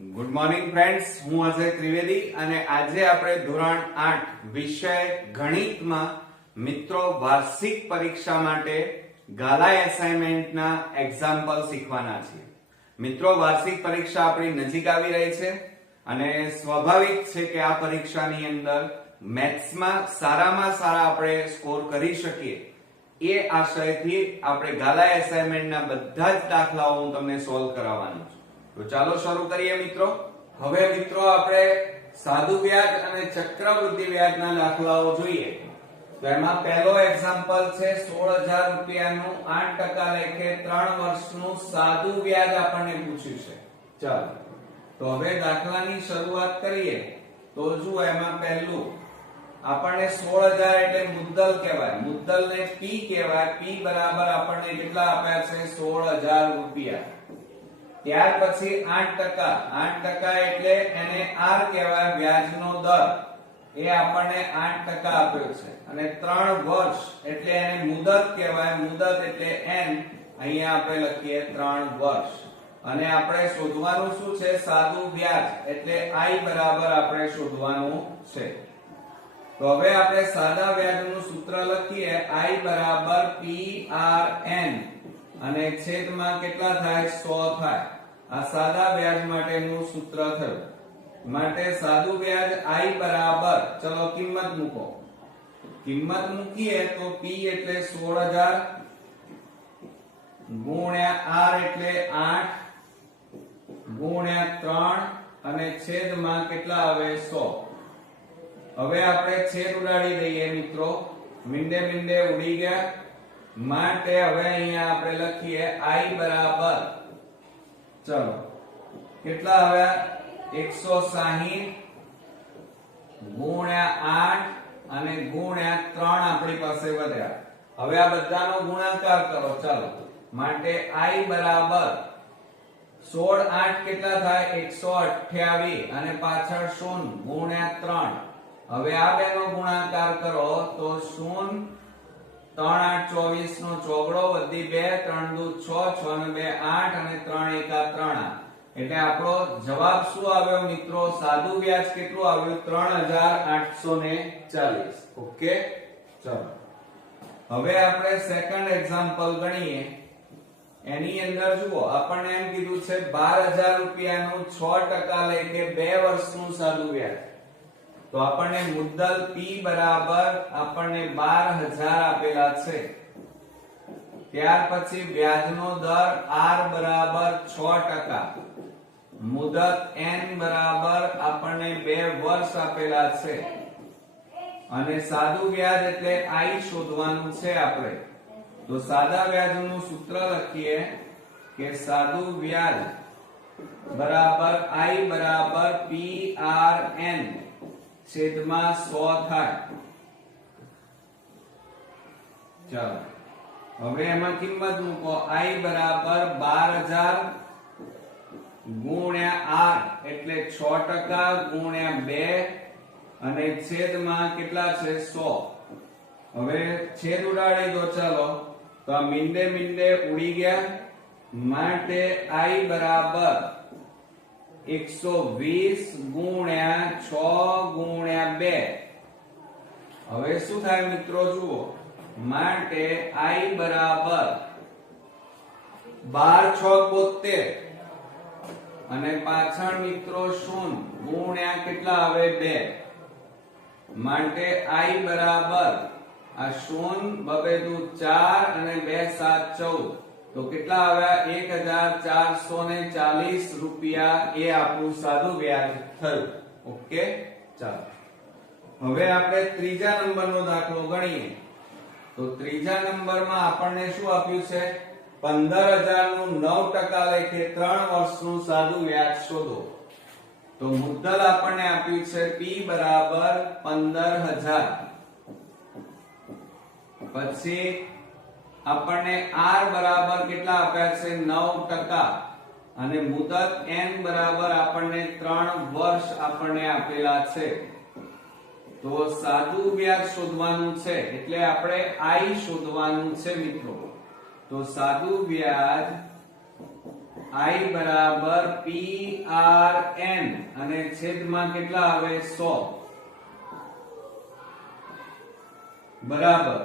Good morning friends, હું અજય ત્રિવેદી અને આજે આપણે ધોરણ 8 વિષય ગણિતમાં મિત્રો વાર્ષિક પરીક્ષા માટે ગાલા એસાઇનમેન્ટના એક્ઝામ્પલ શીખવાના છીએ. મિત્રો, વાર્ષિક પરીક્ષા આપણી નજીક આવી રહી છે અને સ્વાભાવિક છે કે આ પરીક્ષાની અંદર મેથ્સમાં સારામાં સારા આપણે સ્કોર કરી શકીએ એ આશયથી આપણે ગાલા એસાઇનમેન્ટના બધા જ દાખલાઓ હું તમને સોલ્વ કરાવવાનો છું. તો ચાલો શરૂ કરીએ મિત્રો. હવે મિત્રો આપણે સાદુ વ્યાજ અને ચક્રવૃદ્ધિ વ્યાજના દાખલાઓ જોઈએ. તો એમાં પહેલો એક્ઝામ્પલ છે 16000 રૂપિયાનું 8% લેખે 3 વર્ષનું સાદુ વ્યાજ આપણને પૂછ્યું છે. ચાલો તો હવે દાખલાની શરૂઆત કરીએ. તો જુઓ, એમાં પહેલું આપણને 16000 એટલે મુદ્દલ કહેવાય, મુદ્દલને P કહેવાય. P બરાબર આપણને કેટલા આપ્યા છે? 16000 રૂપિયા. ત્યાર પછી 8% એટલે એને R કહેવાય, વ્યાજનો દર. એ આપણને 8% આપ્યો છે. અને 3 વર્ષ એટલે એને મુદત કહેવાય, મુદત એટલે N. અહીંયા આપણે લખીએ 3 વર્ષ. અને આપણે શોધવાનું શું છે? સાદું વ્યાજ એટલે I બરાબર આપણે શોધવાનું છે. તો હવે આપણે સાદા વ્યાજનું સૂત્ર લખીએ. I બરાબર PRN અને છેદમાં કેટલા થાય? 100 થાય. આ સાદા વ્યાજ માટેનું સૂત્ર થયું. માટે સાદું વ્યાજ I બરાબર, ચલો કિંમત મૂકો. કિંમત મૂકીએ તો P એટલે 16000 ગુણ્યા R એટલે 8 ગુણ્યા 3 અને છેદમાં કેટલા આવે? 100. હવે આપણે છેદ ઉડાડી દઈએ મિત્રો. મીંડે મીંડે ઉડી ગયા. માટે હવે અહીંયા આપણે લખીએ I બરાબર, ચલો કેટલા આવ્યા? 160 ગુણ્યા 8 અને ગુણ્યા 3 આપણી પાસે વધ્યા. હવે આ બધાનો ગુણાકાર કરો. ચાલો, માટે I બરાબર 16 8 કેટલા થાય? 128 અને પાછળ 0 ગુણ્યા 3. હવે આ બેનો ગુણાકાર કરો તો 0 3 8 24 નો ચોગડો વધી 2 3 દુ 6 6 ને 2 8 અને 3 એકા 3. એટલે આપણો જવાબ શું આવ્યો મિત્રો? સાદું વ્યાજ કેટલું આવ્યું? 3840. ઓકે, ચલો હવે આપણે સેકન્ડ એક્ઝામ્પલ ગણીએ. એની અંદર જુઓ, આપણને એમ કીધું છે 12000 રૂપિયાનું 6% લેખે 2 વર્ષનું સાદું વ્યાજ. તો આપણને મુદ્દલ P બરાબર આપણને 12000 આપેલા છે. ત્યાર પછી વ્યાજનો દર R બરાબર 6%, મુદત N બરાબર આપણને 2 વર્ષ આપેલા છે. અને સાદું વ્યાજ એટલે I શોધવાનું છે આપણે. તો સાદા વ્યાજનું સૂત્ર લખીએ કે સાદું વ્યાજ બરાબર I બરાબર PRN છેદમાં 100 થાય. ચાલો હવે એમાં કિંમત મૂકો. I બરાબર 12000 ગુણ્યા R એટલે 6% ગુણ્યા 2 અને છેદમાં કેટલા છે? 100. હવે છેદ ઉડાડી દો. ચાલો તો આ મીંડે મીંડે ઉડી ગયા. માટે I બરાબર 120 ગુણ્યા 6 ગુણ્યા 2. હવે શું થાય મિત્રો? જુઓ, માટે I બરાબર 12 6 72 અને પાછળ મિત્રો 0 ગુણ્યા કેટલા આવે? 2. માટે I બરાબર આ 0 બબે દુ 4 અને 2 7 14. તો કેટલા આવ્યા? 1440 રૂપિયા. એ આપણું સાદું વ્યાજ થયું. ઓકે, ચાલો હવે આપણે ત્રીજા નંબરનો દાખલો ગણીએ. તો ત્રીજા નંબરમાં આપણને શું આપ્યું છે? 15000 નું 9% લેખે 3 વર્ષનું સાદું વ્યાજ શોધો. તો મુદ્દલ આપણને આપ્યું છે P બરાબર 15000. પછી આપણને R બરાબર કેટલા આપ્યા છે? 9% અને મુદત N બરાબર આપણને 3 વર્ષ આપણને આપેલા છે. તો સાદું વ્યાજ શોધવાનું છે એટલે આપણે I શોધવાનું છે મિત્રો. તો સાદું વ્યાજ I બરાબર PRN અને છેદમાં કેટલા આવે 100 બરાબર.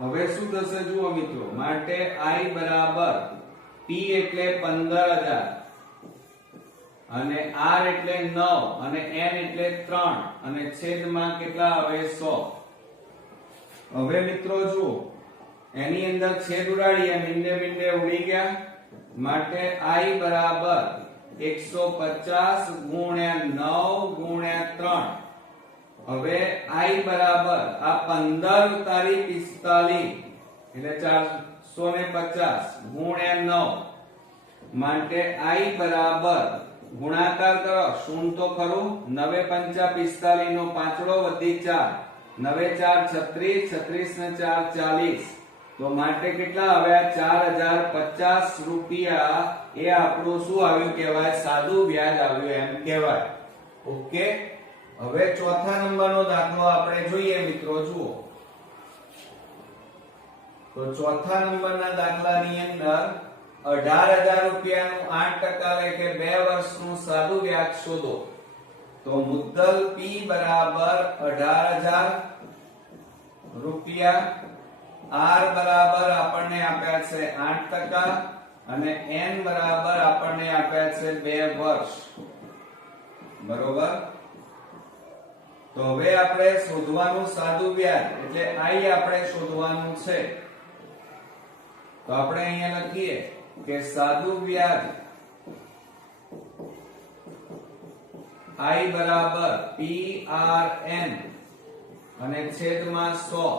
હવે શું થશે જુઓ મિત્રો, માટે I બરાબર P એટલે 15000 અને R એટલે 9 અને N એટલે 3 અને છેદમાં કેટલા આવે 100. હવે મિત્રો જુઓ, એની અંદર છેદ ઉડાડીએ, મીંડે મીંડે ઉડી ગયા, માટે I બરાબર 150 ગુણ્યા 9 ગુણ્યા 3. હવે I બરાબર આ 15 તારી 45 એટલે 450 ગુણ્યા 9, માટે I બરાબર ગુણાકાર કરો, શૂન્ય તો ખરું, 9 પંચા 45 નો પાંચડો વધી 4, 9 4 36, 36 ને 4 40, તો માટે કેટલા આવ્યા 4050 રૂપિયા. એ આપણું શું આવ્યું કહેવાય, સાદું વ્યાજ આવ્યું એમ કહેવાય. ઓકે. હવે ચોથા નંબરનો દાખલો આપણે જોઈએ મિત્રો. જુઓ તો ચોથા નંબરના દાખલાની અંદર 18000 રૂપિયાનું 8% લે કે 2 વર્ષનું સાદું વ્યાજ શોધો. તો મુદ્દલ P બરાબર 18000 રૂપિયા, R બરાબર આપણને આપ્યા છે 8% અને N બરાબર આપણને આપ્યા છે 2 વર્ષ. બરોબર. તો હવે આપણે શોધવાનું સાદું વ્યાજ એટલે I આપણે શોધવાનું છે. તો આપણે અહીંયા લખીએ કે સાદું વ્યાજ I બરાબર PRN અને છેદમાં 100,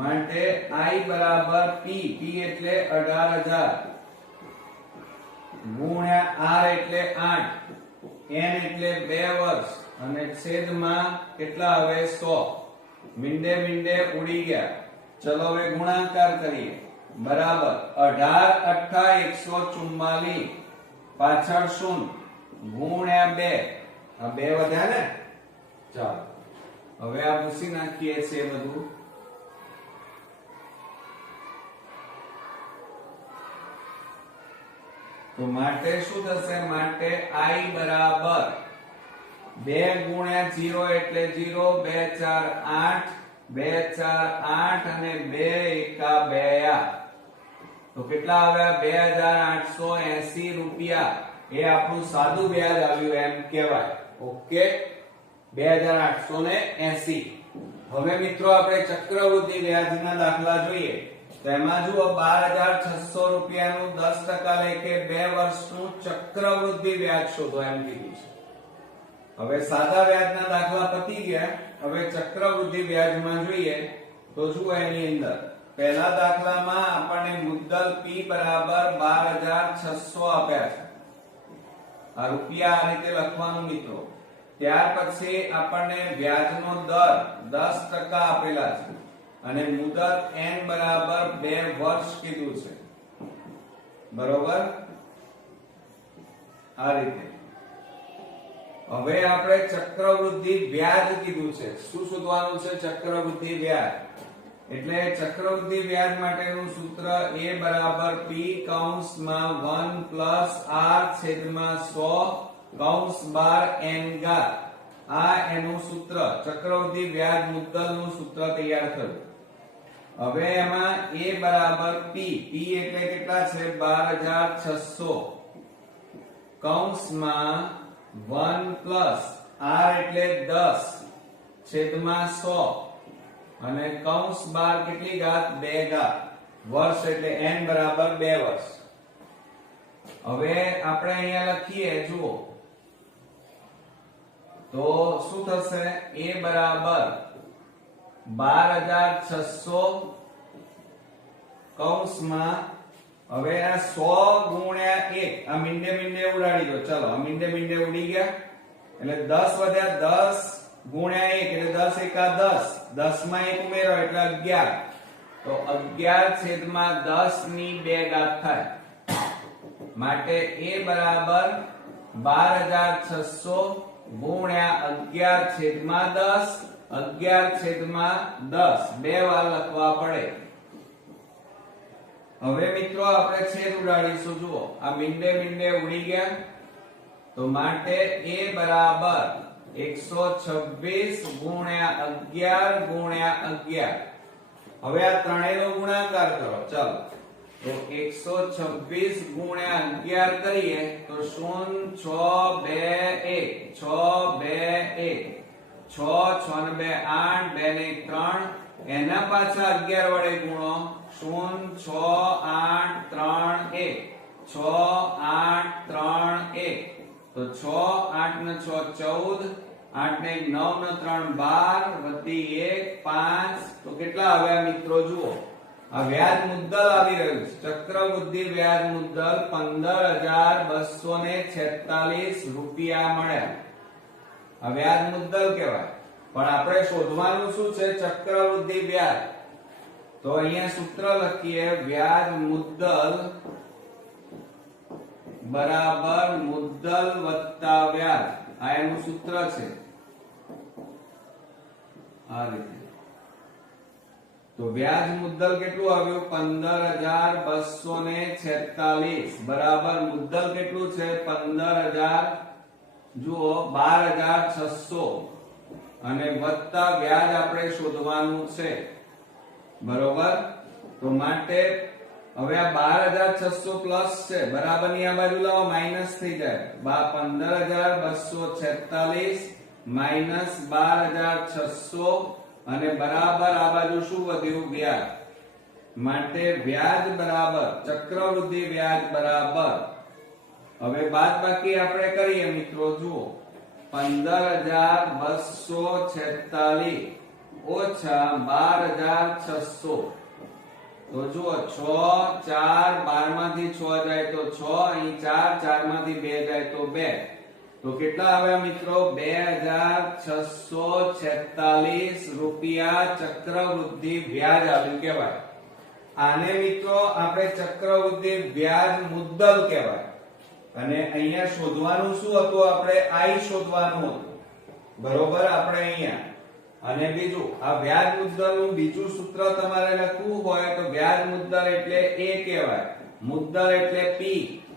માટે I બરાબર P એટલે 18000 ગુણ્યા R એટલે 8, N એટલે 2 વર્ષ અને છેદમાં કેટલા આવે 100. મીંડે મીંડે ઉડી ગયા. ચલો હવે ગુણાકાર કરીએ. બરાબર 18 8 144 પાછળ 0 ગુણ્યા 2, આ 2 વધ્યા ને. ચાલો હવે આ ભૂસી નાખીએ છે બધું. તો માટે શું થશે, માટે I બરાબર 2 ગુણ્યા 0 એટલે 0, 2 4 8 અને 2 એકા 2 આ. તો કેટલા આવ્યા 2880 રૂપિયા. એ આપણું સાદું વ્યાજ આવ્યું એમ કહેવાય. ઓકે, 2880. હવે મિત્રો આપણે ચક્રવૃદ્ધિ વ્યાજના દાખલા જોઈએ. તો એમાં જુઓ 12600 રૂપિયાનું 10% લે કે 2 વર્ષનું ચક્રવૃદ્ધિ વ્યાજ શોધો એમ કીધું છે. હવે સાદા વ્યાજના દાખલા પતી ગયા. હવે ચક્રવૃદ્ધિ વ્યાજમાં જોઈએ તો જુઓ એની અંદર પહેલા દાખલામાં આપણને મુદ્દલ P બરાબર 12600 આપ્યા છે. આ રૂપિયા આ રીતે લખવાનું મિત્રો. ત્યાર પછી આપણને વ્યાજનો દર 10% આપેલા છે અને મુદત N બરાબર 2 વર્ષ કીધું છે. બરોબર, આ રીતે. હવે આપણે ચક્રવૃદ્ધિ વ્યાજ કીધું છે. શું શોધવાનું છે, ચક્રવૃદ્ધિ વ્યાજ. એટલે ચક્રવૃદ્ધિ વ્યાજ માટેનું સૂત્ર A બરાબર P કૌંસમાં 1 પ્લસ R છેદમાં 100 N ઘાત. આ એનું સૂત્ર, ચક્રવૃદ્ધિ વ્યાજ મુદ્દલનું સૂત્ર તૈયાર થયું. હવે એમાં A બરાબર P એટલે કેટલા છે 12600 કૌંસમાં 1 પ્લસ R એટલે 10 છેદમાં 100 અને કૌંસ બાર કેટલી ઘાત 2 ઘાત. વર્ષ એટલે N બરાબર 2 વર્ષ. હવે આપણે અહીંયા લખીએ જુઓ તો શું થશે, A બરાબર 12600 કૌંસમાં હવે આ 100 ગુણ્યા 1, આ મીંડે મીંડે ઉડાડી દો. ચલો આ મીંડે મીંડે ઉડી ગયા એટલે 10 વધ્યા, 10 ગુણ્યા 1 એટલે 10 એકા 10, 10 માં 1 ઉમેરો એટલે 11. તો 11 છેદમાં 10 ની 2 ઘાત થાય. માટે A બરાબર 12600 ગુણ્યા 11 છેદમાં 10, 11 છેદમાં 10 બે વાર લખવા પડે. હવે મિત્રો આપણે છેદ ઉડાડીશું. જુઓ આ મીંડે મીંડે ઉડી ગયા, તો માટે a બરાબર 126 ગુણ્યા 11 ગુણ્યા 11. હવે આ ત્રણેયનો ગુણાકાર કરો. ચાલો તો 126 ગુણ્યા 11 કરીએ તો 0 6 2 1 6 2 1 6 6 ને 2 8 2 ને 3 એના પાછા 11 વડે ગુણો. 0 6 8 3 1 6 8 3 1 તો 6 8 ને 6 14 8 ને 9 ને 3 12 વધી 1 5 તો કેટલા આવ્યા મિત્રો? જુઓ આ વ્યાજ મુદ્દલ આવી રહ્યું છે. ચક્રવૃદ્ધિ વ્યાજ મુદ્દલ 15246 રૂપિયા મળ્યા. આ વ્યાજ મુદ્દલ કહેવાય. પણ આપણે શોધવાનું શું છે? ચક્રવૃદ્ધિ વ્યાજ. તો અહીંયા સૂત્ર લખીએ, વ્યાજ મુદ્દલ બરાબર મુદ્દલ વત્તા વ્યાજ. આ એનું સૂત્ર છે. આ રીતે તો વ્યાજ મુદ્દલ કેટલું આવ્યું? 15246 બરાબર મુદ્દલ કેટલું છે? 15000. જુઓ 12600 અને વત્તા વ્યાજ આપણે શોધવાનું છે. બરોબર. તો માટે હવે આ 12600 પ્લસ છે, બરાબર ની આ બાજુ લાવો, માઈનસ થઈ જાય. 15246 માઈનસ 12600 અને બરાબર આ બાજુ શું વધ્યું? વ્યાજ. માટે વ્યાજ બરાબર ચક્રવૃદ્ધિ વ્યાજ બરાબર, હવે બાદબાકી આપણે કરીએ મિત્રો. જુઓ 15246 ઓછા 12600 તો જુઓ 6 4 12 માંથી 6 જાય તો 6, અહીં 4 4 માંથી 2 જાય તો 2. તો કેટલા આવ્યા મિત્રો? 2646 રૂપિયા ચક્રવૃદ્ધિ વ્યાજ આવ્યું કહેવાય. આને મિત્રો આપણે ચક્રવૃદ્ધિ વ્યાજ મુદ્દલ કહેવાય. અને અહીંયા શોધવાનું શું હતું? આપણે I શોધવાનું હતું. બરોબર. આપણે અહીંયા અને બીજું આ વ્યાજ મુદ્દલનું બીજું સૂત્ર તમારે લખવું હોય તો વ્યાજ મુદ્દલ એટલે A કહેવાય, મુદ્દલ એટલે P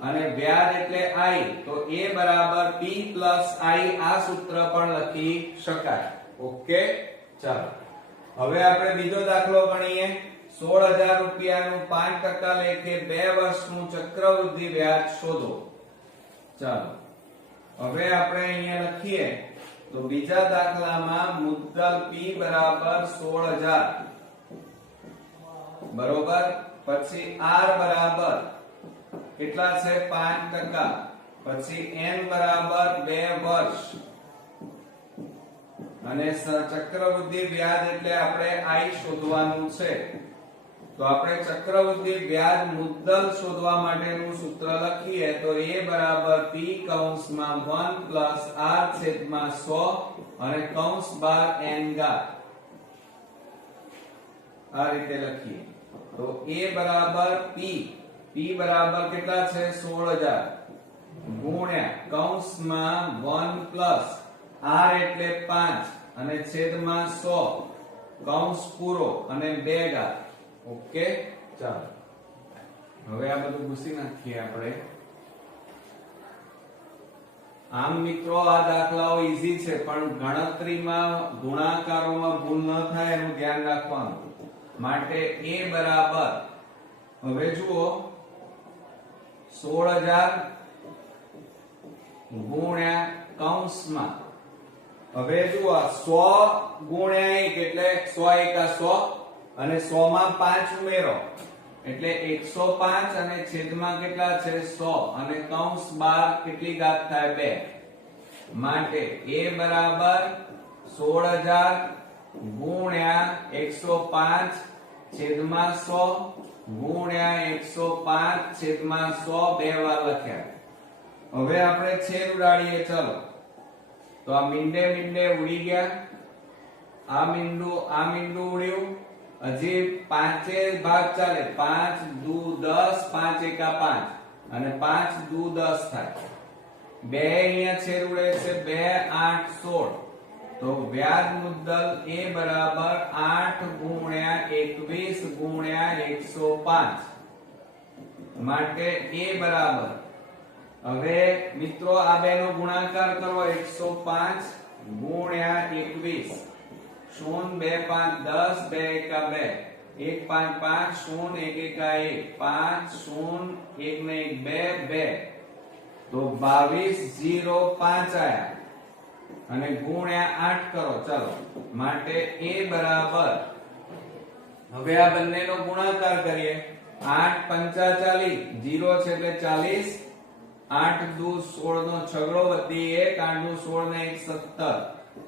અને વ્યાજ એટલે I. તો A બરાબર P પ્લસ I આ સૂત્ર પણ લખી શકાય. ઓકે. ચાલો હવે આપણે બીજો દાખલો ગણીએ. 16000 રૂપિયાનું 5% લેખે 2 વર્ષનું ચક્રવૃદ્ધિ વ્યાજ શોધો. ચાલો હવે આપણે અહીંયા લખીએ તો બીજા દાખલામાં મુદ્દલ P બરાબર 16000 બરોબર. પછી R બરાબર કેટલા છે? 5%. પછી N બરાબર 2 વર્ષ અને ચક્રવૃદ્ધિ વ્યાજ એટલે આપણે I શોધવાનું છે. તો આપણે ચક્રવૃદ્ધિ વ્યાજ મુદ્દલ શોધવા માટેનું સૂત્ર લખીએ તો A બરાબર P કૌંસમાં 1 પ્લસ R છેદમાં 100 અને કૌંસ બહાર N ઘાત. આ રીતે લખીએ તો A બરાબર P બરાબર કેટલા છે? 16000 ગુણ્યા કૌંસમાં 1 પ્લસ R એટલે 5 અને છેદમાં 100 કૌંસ પૂરો અને 2 ઘાત. ઓકે. ચાલો હવે આ બધું ભૂસી નાખીએ આપણે. આમ મિત્રો આ દાખલાઓ ઈઝી છે, પણ ગણતરીમાં ગુણાકારોમાં ભૂલ ન થાય એનું ધ્યાન રાખવાનું. માટે A બરાબર હવે જુઓ 16000 ગુણ્યા કૌંસમાં હવે જુઓ 100 ગુણ્યા 1 એટલે 100 એકા 100 અને 100 માં 5 ઉમેરો એટલે 105 અને છેદમાં કેટલા છે? 100 અને કૌંસ બહાર કેટલી ઘાત થાય? 2. માટે A બરાબર 16000 ગુણ્યા 105 છેદમાં 100 ગુણ્યા 105 છેદમાં 100 બે વાર લખ્યા. હવે આપણે છેદ ઉડાડીએ. ચલો તો આ મીંડે મીંડે ઉડી ગયા. આ મીંડું ઉડ્યું. હજી 5 ભાગ ચાલે. 5 દુ 10 5 એકા 5 અને 5 દુ 10 થાય. 2 અહીંયા છેદ ઉડે છે. 2 8 16 તો વ્યાજ મુદ્દલ A બરાબર 8 ગુણ્યા 21 ગુણ્યા 105 માટે a બરાબર, હવે મિત્રો આ બેનો ગુણાકાર કરો 105 ગુણ્યા 21 0 2 5 10 2 એકા 2 1 5 5 0 1 એકા 1 5 0 1 ને 1 2 2 તો 22 0 5 આયા અને ગુણ્યા 8 કરો ચાલો માટે a બરાબર, હવે આ બંનેનો ગુણાકાર કરીએ 8 પંચા 40 0 છે એટલે 40 8 દુ 16 નો છગડો વધી 1 8 દુ 16 ને 1 17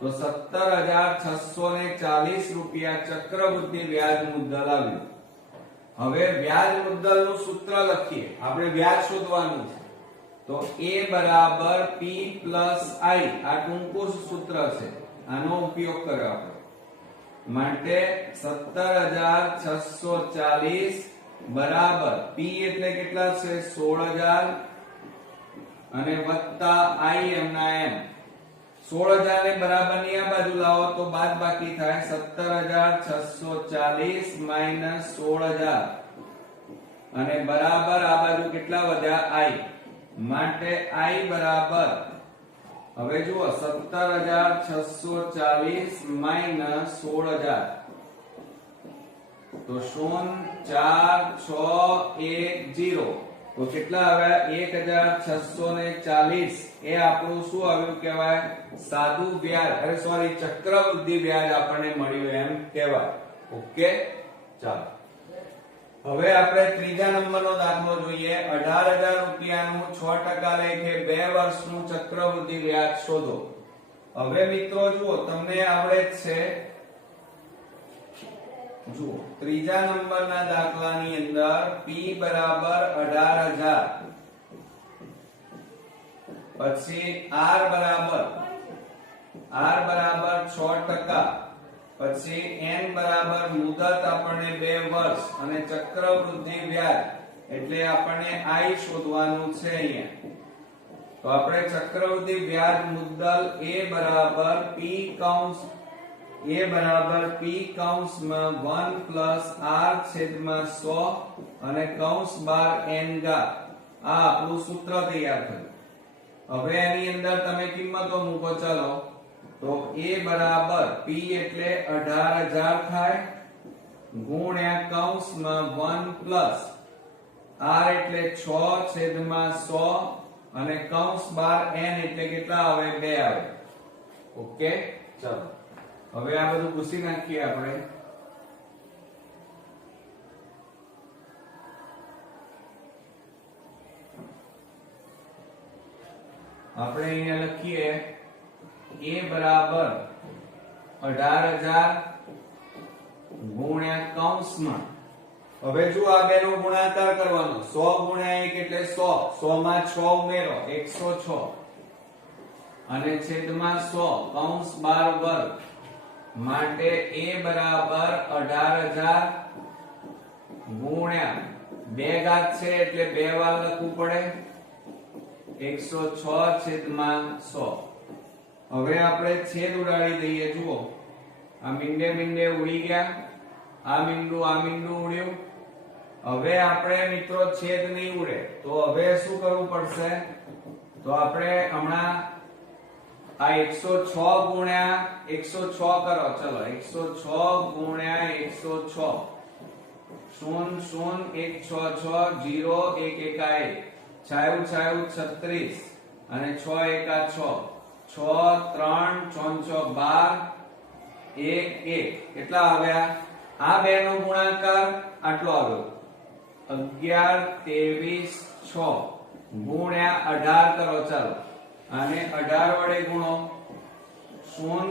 તો 17,640 રૂપિયા ચક્રવૃદ્ધિ વ્યાજ મુદ્દલ આવ્યું. હવે વ્યાજ મુદ્દલનું સૂત્ર લખીએ, આપણે વ્યાજ શોધવાનું છે તો a બરાબર p પ્લસ i, આ ટૂંકું સૂત્ર છે, આનો ઉપયોગ કર્યો આપણે માટે 17,640 બરાબર p એટલે કેટલા છે 16,000 અને વત્તા i એમના એમ 16,000 ને બરાબર ની આ બાજુ લાવો તો બાદ બાકી થાય 17,640 માઈનસ 16,000 અને બરાબર આ બાજુ કેટલા વધ્યા i માટે i બરાબર, હવે જુઓ 17,640 માઈનસ 16,000 તો 0 4 6 1 0 તો કેટલા આવ્યા 1,640 એ આપણું શું આવ્યું કહેવાય સાદું વ્યાજ, અરે સોરી ચક્રવૃદ્ધિ વ્યાજ આપણને મળ્યું એમ કહેવાય. ઓકે ચાલો હવે આપણે ત્રીજા નંબરનો દાખલો જોઈએ. 18,000 રૂપિયાનું 6% લેખે 2 વર્ષનું ચક્રવૃદ્ધિ વ્યાજ શોધો. હવે મિત્રો જુઓ તમને આવડે જ છે, જુઓ ત્રીજા નંબરના દાખલાની અંદર p બરાબર 18,000 પછી r બરાબર 6% પછી n બરાબર મુદત આપણને 2 વર્ષ અને ચક્રવૃદ્ધિ વ્યાજ એટલે આપણને i શોધવાનું છે અહીંયા. તો આપણે ચક્રવૃદ્ધિ વ્યાજ મુદ્દલ a બરાબર p કૌંસમાં 1 પ્લસ r છેદમાં 100 અને કૌંસ બાર n ઘાત, આ આપણું સૂત્ર તૈયાર થયું. હવે એની અંદર તમે કિંમતો મૂકો ચાલો તો a બરાબર p એટલે 18,000 થાય ગુણ્યા કૌંસમાં 1 પ્લસ r એટલે 6 છેદમાં 100 અને કૌંસ બાર n એટલે કેટલા આવે 2 આવે. ઓકે ચાલો હવે આ બધું પૂછી નાખીએ આપણે. આપણે અહીંયા લખીએ a બરાબર 18,000 ગુણ્યા કૌંસમાં, હવે જો આ બેનો ગુણાકાર કરવાનો 100 ગુણ્યા 1 એટલે 100, 100 માં 6 ઉમેરો 106 અને છેદમાં 100 કૌંસ બાર વર્ગ માટે a બરાબર 18,000 ગુણ્યા 2 ઘાત છે એટલે 2 વાર લખવું પડે 106 છેદમાં 100. હવે આપણે છેદ ઉડાડી દઈએ. જુઓ આ મીંડે ઉડી ગયા, આ મીંડું ઉડ્યું. હવે આપણે મિત્રો છેદ નહીં ઉડે તો હવે શું કરવું પડશે, તો આપણે હમણાં આ 106 ગુણ્યા 106 કરો ચલો 106 ગુણ્યા 106 0 0 1 6 6 0 1 એકા 1 છાયું 36 અને 6 એકા 6 6 3 6 6 12 1 1 કેટલા આવ્યા, આ બે નો ગુણાકાર આટલો આવ્યો 11 23 6 ગુણ્યા 18 કરો ચાલો આને 18 વડે ગુણો 0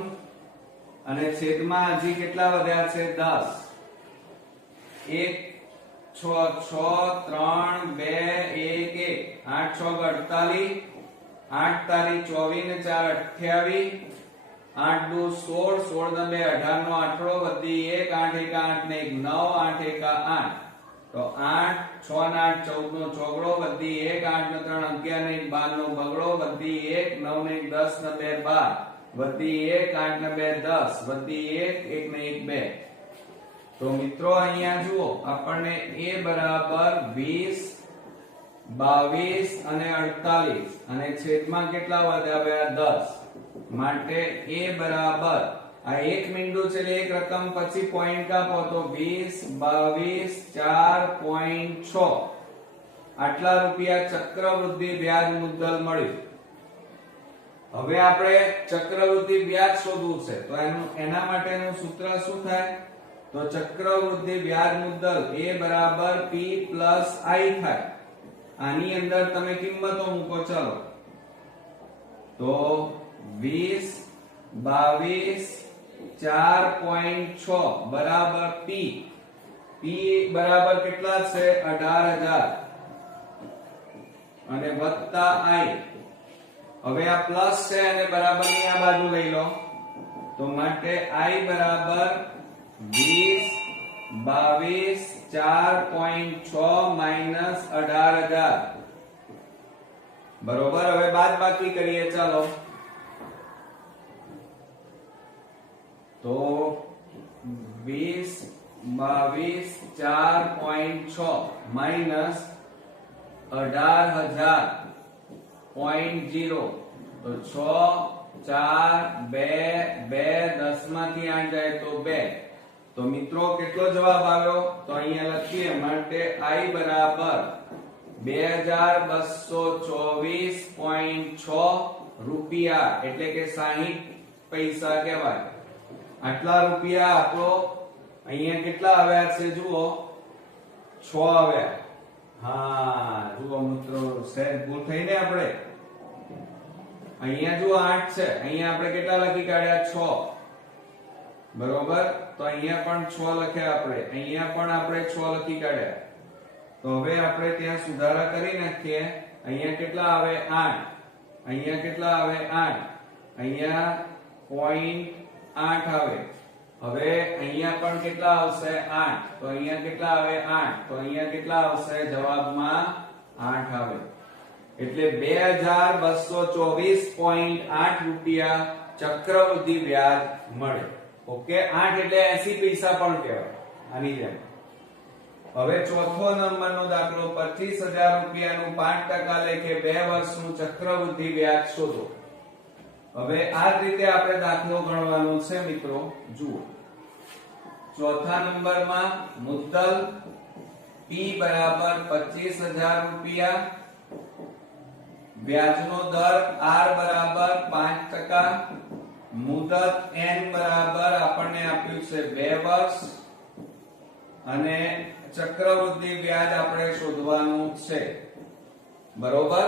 અને છેદમાં હજી કેટલા વધ્યા છે 10 1 6 6 3 2 1 1 8 6 48 8 તારી 24 ને 4 28 8 2 16 16 ને 2 18 નો આઠડો વધી 1 8 1 8 ને 1 9 8 1 8 તો 8 6 ને 8 14 નો ચોગડો વધી 1 8 ને 3 11 ને 12 નો બગડો વધી 1 9 ને 10 ને 2 12 વધી 1 8 ને 2 10 વધી 1 1 ને 1 2. તો મિત્રો અહીંયા જુઓ આપણને a બરાબર 20 22 અને 48 અને છેદમાં કેટલા વધ્યા 10 માટે a બરાબર આ એક મીંડું છે એટલે એક રકમ પછી પોઈન્ટ કાપો તો 20 22 4.6 આટલા રૂપિયા ચક્રવૃદ્ધિ વ્યાજ મુદ્દલ મળ્યું. હવે આપણે ચક્રવૃદ્ધિ વ્યાજ શોધવું છે તો એના માટેનું સૂત્ર શું થાય તો ચક્રવૃદ્ધિ વ્યાજ મુદ્દલ a બરાબર p plus i થાય. આની અંદર તમે કિંમતો મૂકો ચાલો તો 20 22 4.6 બરાબર p બરાબર કેટલા છે 18,000 અને વત્તા i. હવે આ પ્લસ છે અને બરાબર ની આ બાજુ લઈ લો તો માટે i બરાબર 20 22 4.6 minus 18,000 બરોબર. હવે બાદ બાકી કરીએ ચાલો તો 20 22 4.6 minus 18,000.0 તો 6 4 2 2 10 માંથી 8 જાય તો 2. તો મિત્રો કેટલો જવાબ આવ્યો તો અહીંયા લખીએ માટે i બરાબર 2224.6 રૂપિયા એટલે કે 60 પૈસા કહેવાય. આટલા રૂપિયા આપણો અહીંયા કેટલા આવ્યા છે જુઓ 6 આવ્યા. હા જુઓ મિત્રો સહેજ ભૂલ થઈ ને આપણે અહીંયા જુઓ 8 છે અહીંયા આપણે કેટલા લખી કાઢ્યા 6 બરોબર. તો અહીંયા પણ 6 લખ્યા આપણે અહીંયા પણ આપણે 6 લખી કાઢ્યા. તો હવે આપણે ત્યાં સુધારા કરી નાખીએ. અહીંયા કેટલા આવે 8 અહીંયા કેટલા આવે 8 અહીંયા 0.8 આવે. હવે અહીંયા પણ કેટલા આવશે 8 તો અહીંયા કેટલા આવે 8 તો અહીંયા કેટલા આવશે જવાબમાં 8 આવે. એટલે 2224.8 રૂપિયા ચક્રવૃદ્ધિ વ્યાજ મળે. ઓકે 8 એટલે 80 પૈસા પણ કહેવાય આની જેમ. હવે ચોથો નંબરનો દાખલો 25,000 રૂપિયાનું 5% લેખે 2 વર્ષનું ચક્રવૃદ્ધિ વ્યાજ શોધો. હવે આ રીતે આપણે દાખલો ગણવાનો છે મિત્રો. જુઓ ચોથા નંબરમાં મુદ્દલ p બરાબર 25,000 રૂપિયા વ્યાજનો દર r બરાબર 5%. મુદત n બરાબર આપણને આપ્યું છે 2 વર્ષ અને ચક્રવૃદ્ધિ વ્યાજ આપણે શોધવાનું છે બરોબર.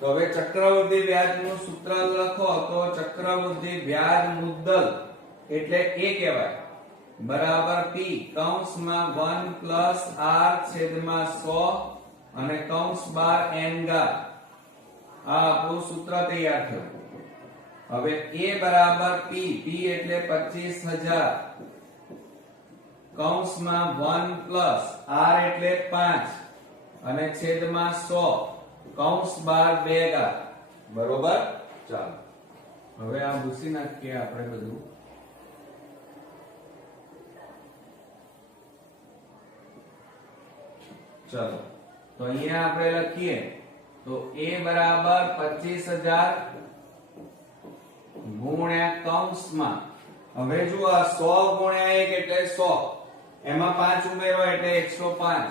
તો હવે ચક્રવૃદ્ધિ વ્યાજનું સૂત્ર લખો તો ચક્રવૃદ્ધિ વ્યાજ મુદ્દલ એટલે એ કહેવાય બરાબર p કૌંસમાં 1 plus r છેદમાં 100 અને કૌંસ બાર n ઘાત. આ આપણું સૂત્ર તૈયાર થયું. હવે a બરાબર p એટલે 25,000 કૌંસમાં 1 plus r એટલે 5 અને છેદમાં 100 કૌંસ બાર 2 ઘાત બરોબર. ચાલો હવે આ ભૂસી નાખીએ આપણે બધું. ચલો તો અહીંયા આપણે લખીએ તો a બરાબર 25,000 ગુણ્યા કૌંસમાં હવે જો આ 100 ગુણ્યા 1 એટલે 100 એમાં 5 ઉમેરો એટલે 105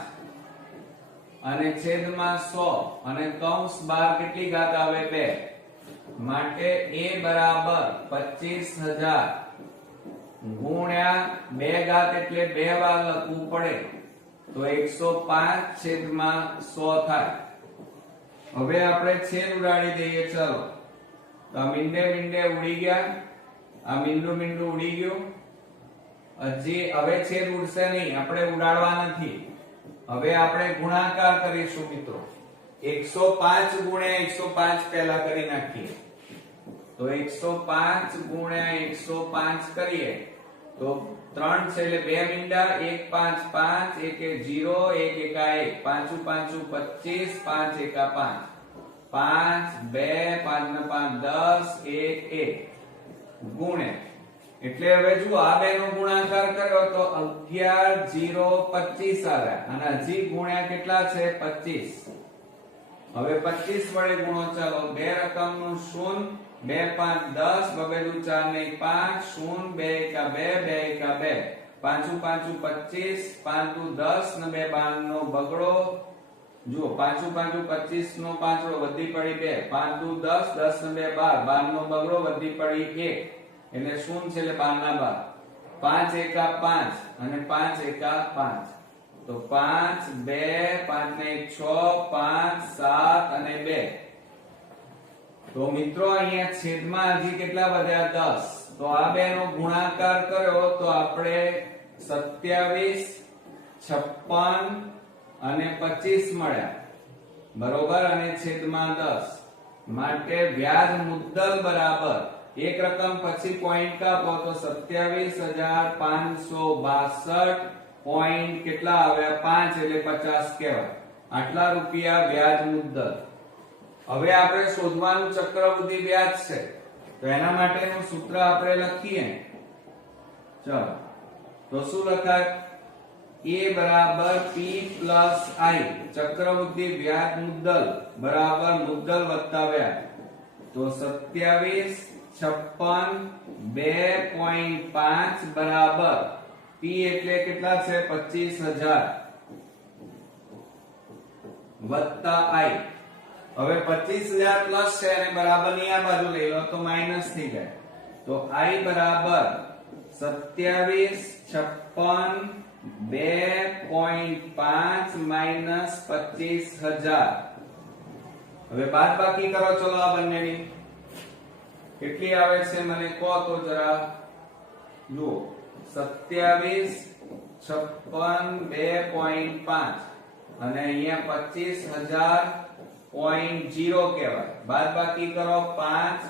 અને છેદમાં 100 અને કૌંસ બાર કેટલી ઘાત આવે 2 માટે a બરાબર 25,000 ગુણ્યા 2 ઘાત એટલે 2 વાર લખવું પડે તો 105 છેદમાં 100 થાય. હવે આપણે છેદ ઉડાડી દઈએ. ચાલો તો આ મીંડે મીંડે ઉડી ગયા. આ મીંડું મીંડું ઉડી ગયું. હજી હવે છેદ ઉડશે નહીં આપણે ઉડાડવા નથી. હવે આપણે ગુણાકાર કરીશું મિત્રો. 105 ગુણ્યા 105 પહેલા કરી નાખીએ તો 105 ગુણ્યા 105 કરીએ તો 3 છે એટલે 2 મીંડા 1 5 5 1 0 1 1 5 5 25 5 1 5 5 2 5 10 1 1 ગુણ્યા એટલે હવે જો આ બે નો ગુણાકાર કર્યો તો 11 0 25 આવ્યા અને હજી ગુણ્યા કેટલા છે 25 હવે 25 વડે ગુણો. ચાલો બે રકમનું શૂન્ય, 2 5 10, બબેલું 4 ને 5, શૂન્ય 2 એકા 2, 2 એકા 2, પાંચું પાંચું 25, પાંચું 10 ને 2 12 નો બગડો. જુઓ પાંચું પાંચું 25 નો પાંચડો વધી પડી 2, પાંચું 10, 10 ને 2 12, 12 નો બગડો વધી પડી 1, એટલે શૂન્ય છે એટલે 12 ના 12, 5 એકા 5 અને 5 એકા 5, તો 5 2 5 ને 1 6, 5 7 અને 2. તો મિત્રો અહીંયા છેદમાં હજી કેટલા વધ્યા? 10. તો આ બે નો ગુણાકાર કર્યો તો આપણે 27, 56 અને 25 મળ્યા, બરોબર, અને છેદમાં 10. માટે વ્યાજ મુદ્દલ બરાબર એક રકમ પછી પોઈન્ટ કાપો તો 27,562 પોઈન્ટ કેટલા આવ્યા? 5 એટલે 50 કહેવાય. આટલા રૂપિયા વ્યાજ મુદ્દલ. હવે આપણે શોધવાનું ચક્રવૃદ્ધિ વ્યાજ છે, તો એના માટેનું સૂત્ર આપણે લખીએ. ચલો, તો શું લખાય? A બરાબર P પ્લસ I, ચક્રવૃદ્ધિ વ્યાજ મુદ્દલ બરાબર મુદ્દલ વત્તા વ્યાજ. તો 27, 56, 2.5 બરાબર P એટલે કેટલા છે? 25,000 વત્તા I. હવે 25,000 પ્લસ છે અને બરાબર ની આ બાજુ લઈ લો તો માઈનસ થઈ જાય. તો I બરાબર 27, 56, 2.5 માઈનસ 25,000. હવે બાદબાકી કરો. ચલો આ બંનેની કેટલી આવે છે મને કહો તો જરા. જુઓ 27, 56, 2.5 અને અહીંયા 25,000.0 કહેવાય. બાદબાકી કરો. 5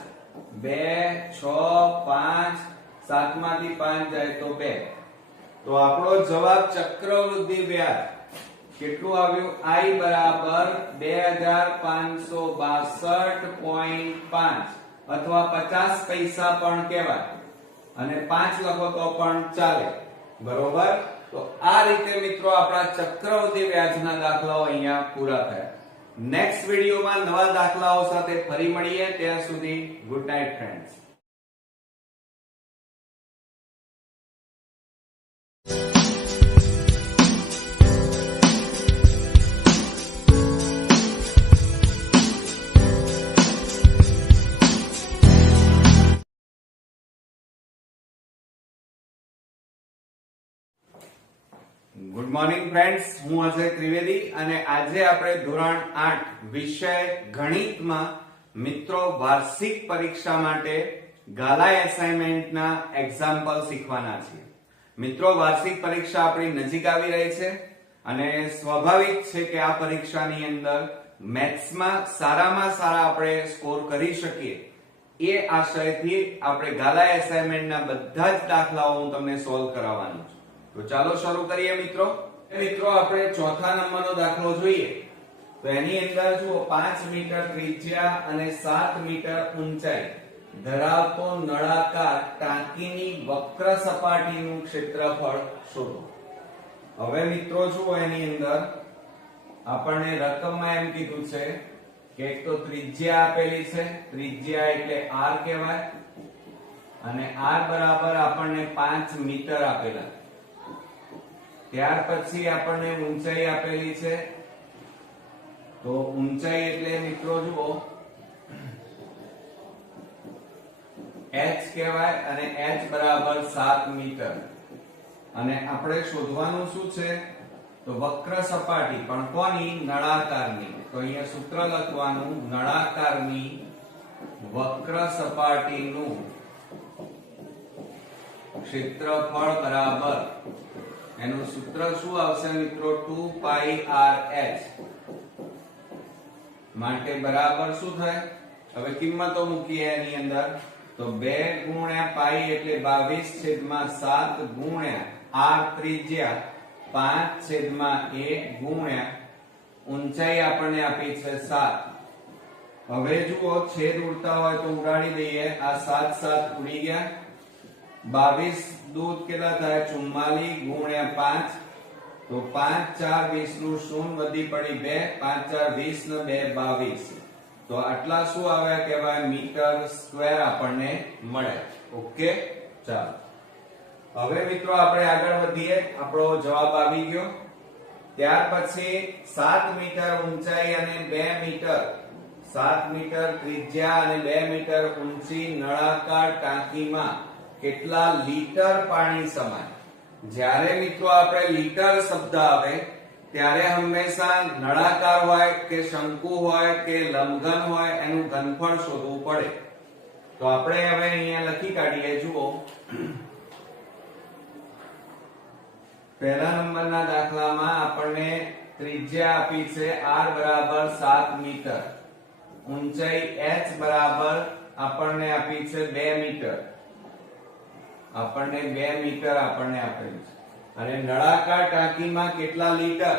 2 6 5, 7 માંથી 5 જાય તો 2. તો આપણો જવાબ ચક્રવૃદ્ધિ વ્યાજ કેટલું આવ્યું? I બરાબર 2562.5 અથવા 50 પૈસા પણ કહેવાય, અને 5 લખો તો પણ ચાલે, બરોબર. તો આ રીતે મિત્રો આપણા ચક્રવૃદ્ધિ વ્યાજના દાખલાઓ અહીંયા પૂરા થયા. નેક્સ્ટ વિડીયોમાં નવા દાખલાઓ સાથે ફરી મળીએ. ત્યાં સુધી good night friends. Good morning friends, હું અજય ત્રિવેદી અને આજે આપણે ધોરણ 8 વિષય ગણિતમાં મિત્રો વાર્ષિક પરીક્ષા માટે ગાલા એસાઇનમેન્ટના એક્ઝામ્પલ શીખવાના છીએ. મિત્રો વાર્ષિક પરીક્ષા આપણી નજીક આવી રહી છે અને સ્વાભાવિક છે કે આ પરીક્ષાની અંદર મેથ્સમાં સારામાં સારા આપણે સ્કોર કરી શકીએ એ આશયથી આપણે ગાલા એસાઇનમેન્ટના બધા જ દાખલાઓ હું તમને સોલ્વ કરાવવાનો છું. તો ચાલો શરૂ કરીએ મિત્રો. મિત્રો આપણે ચોથા નંબરનો દાખલો જોઈએ. તો એની અંદર જુઓ 5 મીટર ત્રિજ્યા અને 7 મીટર ઊંચાઈ ધરાવતો નળાકાર ટાંકીની વક્ર સપાટીનું ક્ષેત્રફળ શોધો. હવે મિત્રો જુઓ એની અંદર આપણને રકમમાં એમ કીધું છે કે એક તો ત્રિજ્યા આપેલી છે, ત્રિજ્યા એટલે r કહેવાય, અને r બરાબર આપણને 5 મીટર આપેલા. ત્યાર પછી આપણને ઊંચાઈ આપેલી છે, તો ઊંચાઈ એટલે મિત્રો જુઓ h કહેવાય અને h બરાબર 7 મીટર. અને આપણે શોધવાનું શું છે? તો વક્ર સપાટી, પણ કોની? નળાકારની. તો અહીંયા સૂત્ર લખવાનું, નળાકારની વક્ર સપાટીનું ક્ષેત્રફળ બરાબર, એનું સૂત્ર શું આવશે મિત્રો? 2πrh. માટે બરાબર શું થાય? હવે કિંમતો મૂકીએ એની અંદર. તો 2 ગુણ્યા પાઈ એટલે 22/7 ગુણ્યા r ત્રિજ્યા 5/1 ગુણ્યા ઊંચાઈ આપણને આપી છે 7. હવે જુઓ છેદ ઉડતા હોય તો ઉડાડી દઈએ. આ 7 7 ઉડી ગયા. 22 દૂધ કેટલા થાય? 44 ગુણ્યા 5 તો 5 4 20 નું શૂન્ય વધી પડી 2, 5 4 20 ને 2 22. તો આટલા શું આવે કહેવાય મીટર સ્ક્વેર આપણને મળે. ઓકે, ચાલો હવે મિત્રો આપણે આગળ વધીએ. આપણો જવાબ આવી ગયો. ત્યાર પછી 7 મીટર ઊંચાઈ અને 2 મીટર 7 મીટર ત્રિજ્યા અને 2 મીટર ઊંચી નળાકાર ટાંકીમાં કેટલા લીટર પાણી સમાય? જ્યારે મિત્રો આપણે લીટર શબ્દ આવે ત્યારે હંમેશા નળાકાર હોય કે શંકુ હોય કે લંબઘન હોય એનું ઘનફળ શોધવું પડે. તો આપણે હવે અહીંયા લખી કાઢીએ. જુઓ, પહેલા નંબરના દાખલામાં આપણને ત્રિજ્યા આપી છે r બરાબર 7 મીટર, ઊંચાઈ h બરાબર આપણને આપી છે 2 મીટર, આપણને 2 મીટર આપણને આપેલું છે. અને નળાકાર ટાંકીમાં કેટલા લીટર?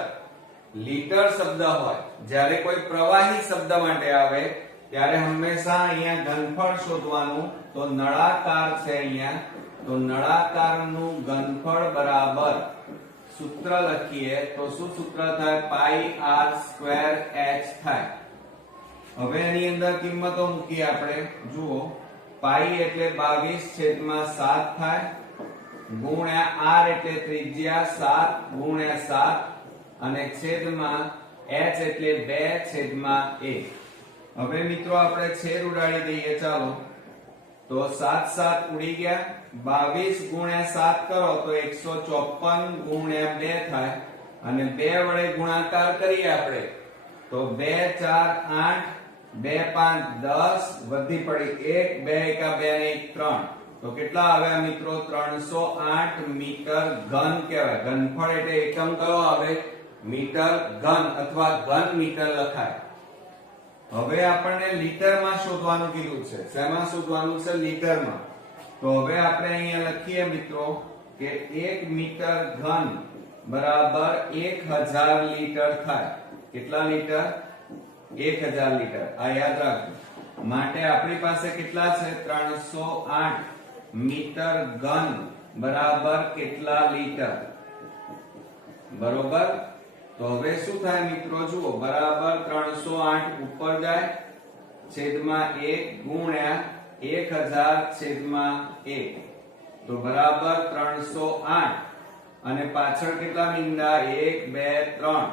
લીટર શબ્દ હોય જ્યારે કોઈ પ્રવાહી શબ્દ માટે આવે ત્યારે હંમેશા અહીંયા ઘનફળ શોધવાનું. તો નળાકાર છે અહીંયા, તો નળાકારનું ઘનફળ બરાબર સૂત્ર લખીએ તો શું સૂત્ર થાય? પાઈ r સ્ક્વેર h થાય. હવે એની અંદર કિંમતો મૂકીએ આપણે. જુઓ, પાઈ એટલે 22/7 થાય, ગુણ્યા r એટલે ત્રિજ્યા 7/7 અને છેદમાં h એટલે 2/1. હવે મિત્રો આપણે છેદ ઉડાડી દઈએ. ચાલો, તો 7 7 ઉડી ગયા. 22 ગુણ્યા 7 કરો તો 154 ગુણ્યા 2 થાય અને 2 વડે ગુણાકાર કરીએ આપણે તો 2 4 8 2 5 10 વધી પડી 1 2 એકા 2 ને 1 3. તો કેટલા આવ્યા મિત્રો? 308 મીટર ઘન કહેવાય. ઘનફળ એટલે એકમ કયો આવે? મીટર ઘન અથવા ઘન મીટર લખાય. હવે આપણને લીટરમાં શોધવાનું કીધું છે. શેમાં શોધવાનું છે? લીટરમાં. તો હવે આપણે અહીંયા લખીએ મિત્રો કે 1 મીટર ઘન બરાબર 1000 લીટર થાય. કેટલા લીટર? 1000 લીટર. આ યાદ રાખજો. માટે આપણી પાસે કેટલા છે? 308 મીટર ઘન બરાબર કેટલા લીટર? બરોબર. તો હવે શું થાય મિત્રો? જુઓ, બરાબર 308 ઉપર જાય છેદમાં 1 ગુણ્યા 1000/1. તો બરાબર 308 અને પાછળ કેટલા મીંડા? 1 2 3.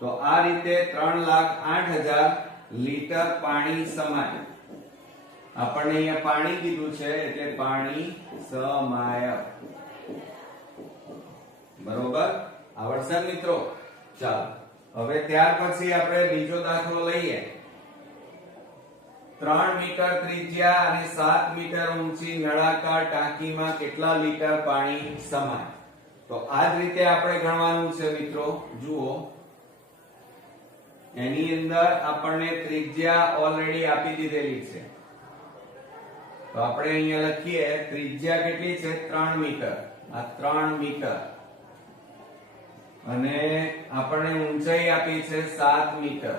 તો આ રીતે 3,08,000 લીટર પાણી સમાય. આપણને અહીંયા પાણી કીધું છે એટલે પાણી સમાય. બરોબર, આવડશે મિત્રો? ચાલો હવે ત્યાર પછી આપણે બીજો દાખલો લઈએ. 3 મીટર ત્રિજ્યા અને 7 મીટર ઊંચી નળાકાર ટાંકીમાં કેટલા લીટર પાણી સમાય? તો આ જ રીતે આપણે ગણવાનું છે મિત્રો. જુઓ, એની અંદર આપણને ત્રિજ્યા ઓલરેડી આપી દીધેલી છે. તો આપણે અહીંયા લખીએ ત્રિજ્યા કેટલી છે? 3 મીટર. આ 3 મીટર અને આપણને ઊંચાઈ આપી છે 7 મીટર.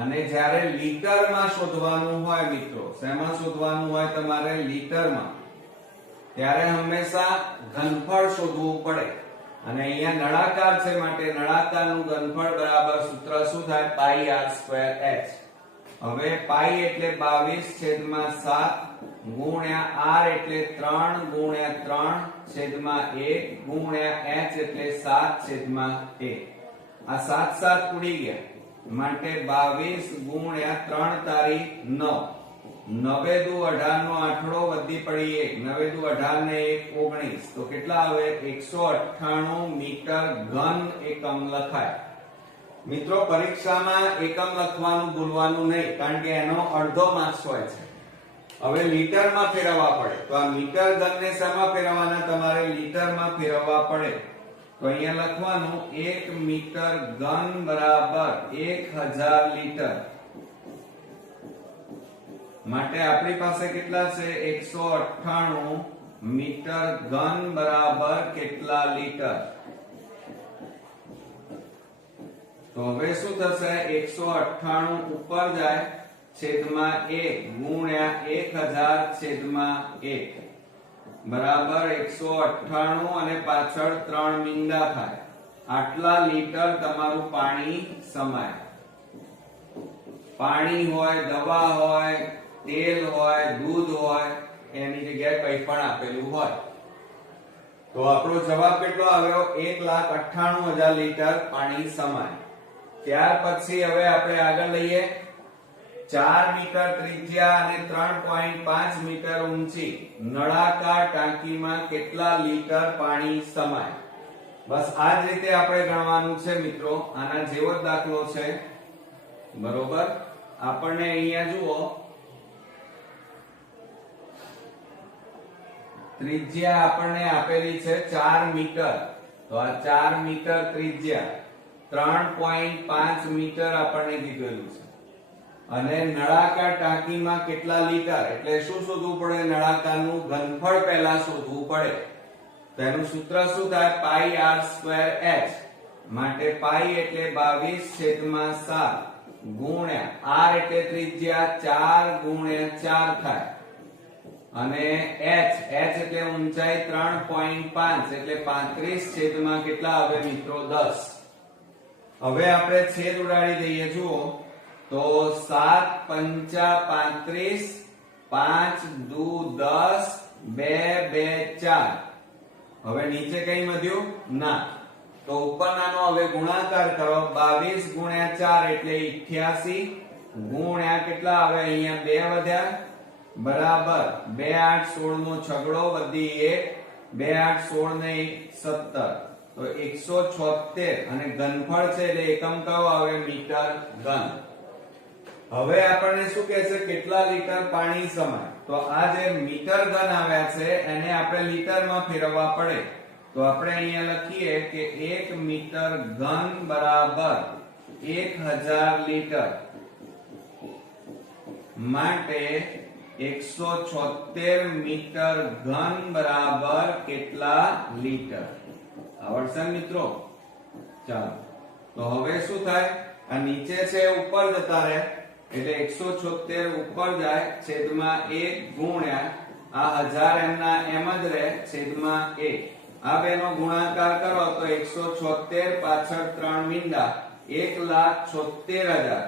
અને જ્યારે લીટરમાં શોધવાનું હોય મિત્રો, શેમાં શોધવાનું હોય તમારે? લીટરમાં. ત્યારે હંમેશા ઘનફળ શોધવું પડે. અને અહીંયા નળાકાર છે માટે નળાકારનું ઘનફળ બરાબર સૂત્ર શું થાય? પાઈ r સ્ક્વેર h. હવે પાઈ એટલે 22/7 ગુણ્યા r એટલે 3 ગુણ્યા 3/1 ગુણ્યા h એટલે 7/1. આ 7 7 ઉડી ગયા માટે 22 ગુણ્યા 3 તારીખ 9. 9 દુ 18 નો આઠડો વધી પડી 1. 9 દુ 18 ને 1 19. તો કેટલા આવે? 198 મીટર ઘન એકમ લખાય. મિત્રો પરીક્ષામાં એકમ લખવાનું ભૂલવાનું નહીં, કારણ કે એનો અડધો માર્ક્સ હોય છે. હવે લીટરમાં ફેરવવા પડે. તો આ મીટર ઘનને શેમાં ફેરવવાના? તમારે લીટરમાં ફેરવવા પડે. તો અહીંયા લખવાનું 1 મીટર ઘન બરાબર 1000 લીટર. માટે આપણી પાસે કેટલા છે? 198 મીટર ઘન બરાબર કેટલા લીટર? તો હવે શું થશે? 198 ઉપર જાય છેદમાં 1 ગુણ્યા 1000/1 બરાબર 198 અને પાછળ 3 મીંડા થાય. આટલા લીટર તમારું પાણી સમાય. પાણી હોય, દવા હોય, તેલ હોય, દૂધ હોય, એની જગ્યાએ કંઈ પણ આપેલું હોય. તો આપણો જવાબ કેટલો આવ્યો? 1,98,000 લીટર પાણી સમાય. ત્યાર પછી હવે આપણે આગળ લઈએ. 4 મીટર ત્રિજ્યા અને 3.5 મીટર ઊંચી નળાકાર ટાંકીમાં કેટલા લીટર પાણી સમાય? બસ આ જ રીતે આપણે ગણવાનું છે મિત્રો. આના જેવો જ દાખલો છે, બરોબર. આપણને અહીંયા જુઓ, ત્રિજ્યા આપણને આપેલી છે 4 મીટર. તો આ 4 મીટર ત્રિજ્યા, 3.5 મીટર આપણને કીધેલું છે. અને નળાકાર ટાંકીમાં કેટલા લીટર, એટલે શું શોધવું પડે? નળાકારનું ઘનફળ પહેલા શોધવું પડે. તો એનું સૂત્ર શું થાય? પાઈ આર સ્ક્વેર એચ. માટે પાઈ એટલે 22/7 ગુણ્યા આર એટલે ત્રિજ્યા 4 ગુણ્યા 4 થાય. અને h એટલે ઊંચાઈ 3.5 એટલે 35 કેટલા આવે મિત્રો? 10. હવે આપણે છેદ ઉડાડી દઈએ. જુઓ તો 7 પંચા 35, 5 દુ 10, 2 2 4. હવે નીચે કઈ વધ્યું? ના. તો ઉપરનાનો હવે ગુણાકાર કરો. 22 ગુણ્યા 4 એટલે 88 ગુણ્યા કેટલા આવે? અહીંયા 2 વધ્યા, બરાબર 2 8 16 નો છગડો વધી 1, 2 8 16 ને 17, તો 176. અને ઘનફળ છે એટલે એકમ કયો આવે? મીટર ઘન. હવે આપણને શું કહે છે? કેટલા લીટર પાણી સમાય? તો આ જે મીટર ઘન આવ્યા છે એને આપણે લીટરમાં ફેરવવા પડે. તો આપણે અહીંયા લખીએ કે 1 મીટર ઘન બરાબર 1000 લીટર. માટે 176 મીટર ઘન બરાબર કેટલા લીટર? આવડશે મિત્રો? ચાલો, તો હવે શું થાય? આ નીચે છે ઉપર જતા રહે એટલે 176 ઉપર જાય, છેદમાં 1 ગુણ્યા આ 1000 એમના એમ જ રહે, છેદમાં 1. આ બેનો ગુણાકાર કરો તો 176 પાછળ 3 મીંડા 1,76,000.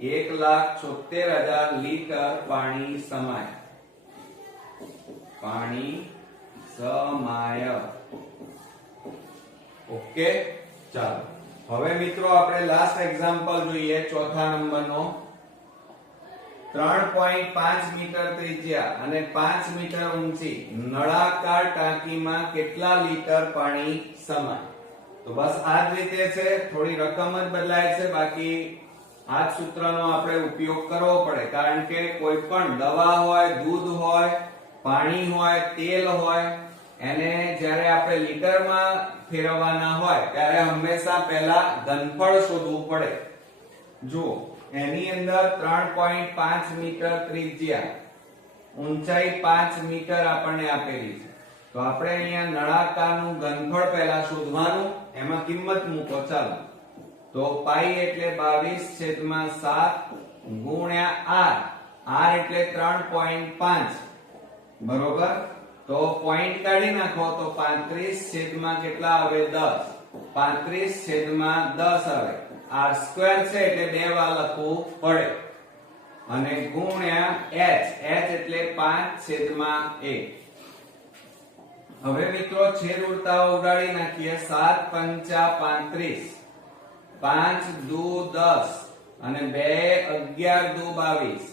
1,76,000 લીટર પાણી સમાય. પાણી સમાય. ઓકે, ચાલો. હવે મિત્રો આપણે લાસ્ટ એક્ઝામ્પલ જોઈએ, ચોથા નંબરનો. 3.5 મીટર ત્રિજ્યા અને 5 મીટર ઊંચી નળાકાર ટાંકીમાં કેટલા લીટર પાણી સમાય? તો બસ આ જ રીતે છે, થોડી રકમ જ બદલાય છે, બાકી આ જ સૂત્રનો આપણે ઉપયોગ કરવો પડે. કારણ કે કોઈ પણ દવા હોય, દૂધ હોય, પાણી હોય, તેલ હોય, એને જ્યારે આપણે લીટરમાં ફેરવવાના હોય ત્યારે હંમેશા પહેલા ઘનફળ શોધવું પડે. જુઓ, એની અંદર 3.5 મીટર ત્રિજ્યા, ઊંચાઈ 5 મીટર આપણને આપેલી છે. તો આપણે અહીંયા નળાકારનું ઘનફળ પહેલા શોધવાનું, એમાં કિંમત મૂકો. ચાલો, તો પાઈ એટલે 22/7 ગુણ્યા r. r એટલે 3.5, બરોબર. તો પોઈન્ટ કાઢી નાખો તો 35 કેટલા આવે? 10. 35/10 આવે. r સ્ક્વેર છે એટલે 2 વાર લખવું પડે. અને ગુણ્યા h એટલે 5/1. હવે મિત્રો છેદ ઉડતા ઉડાડી નાખીએ. 7 પંચા 35, 5 દુ 10 અને 2 11 દુ 22.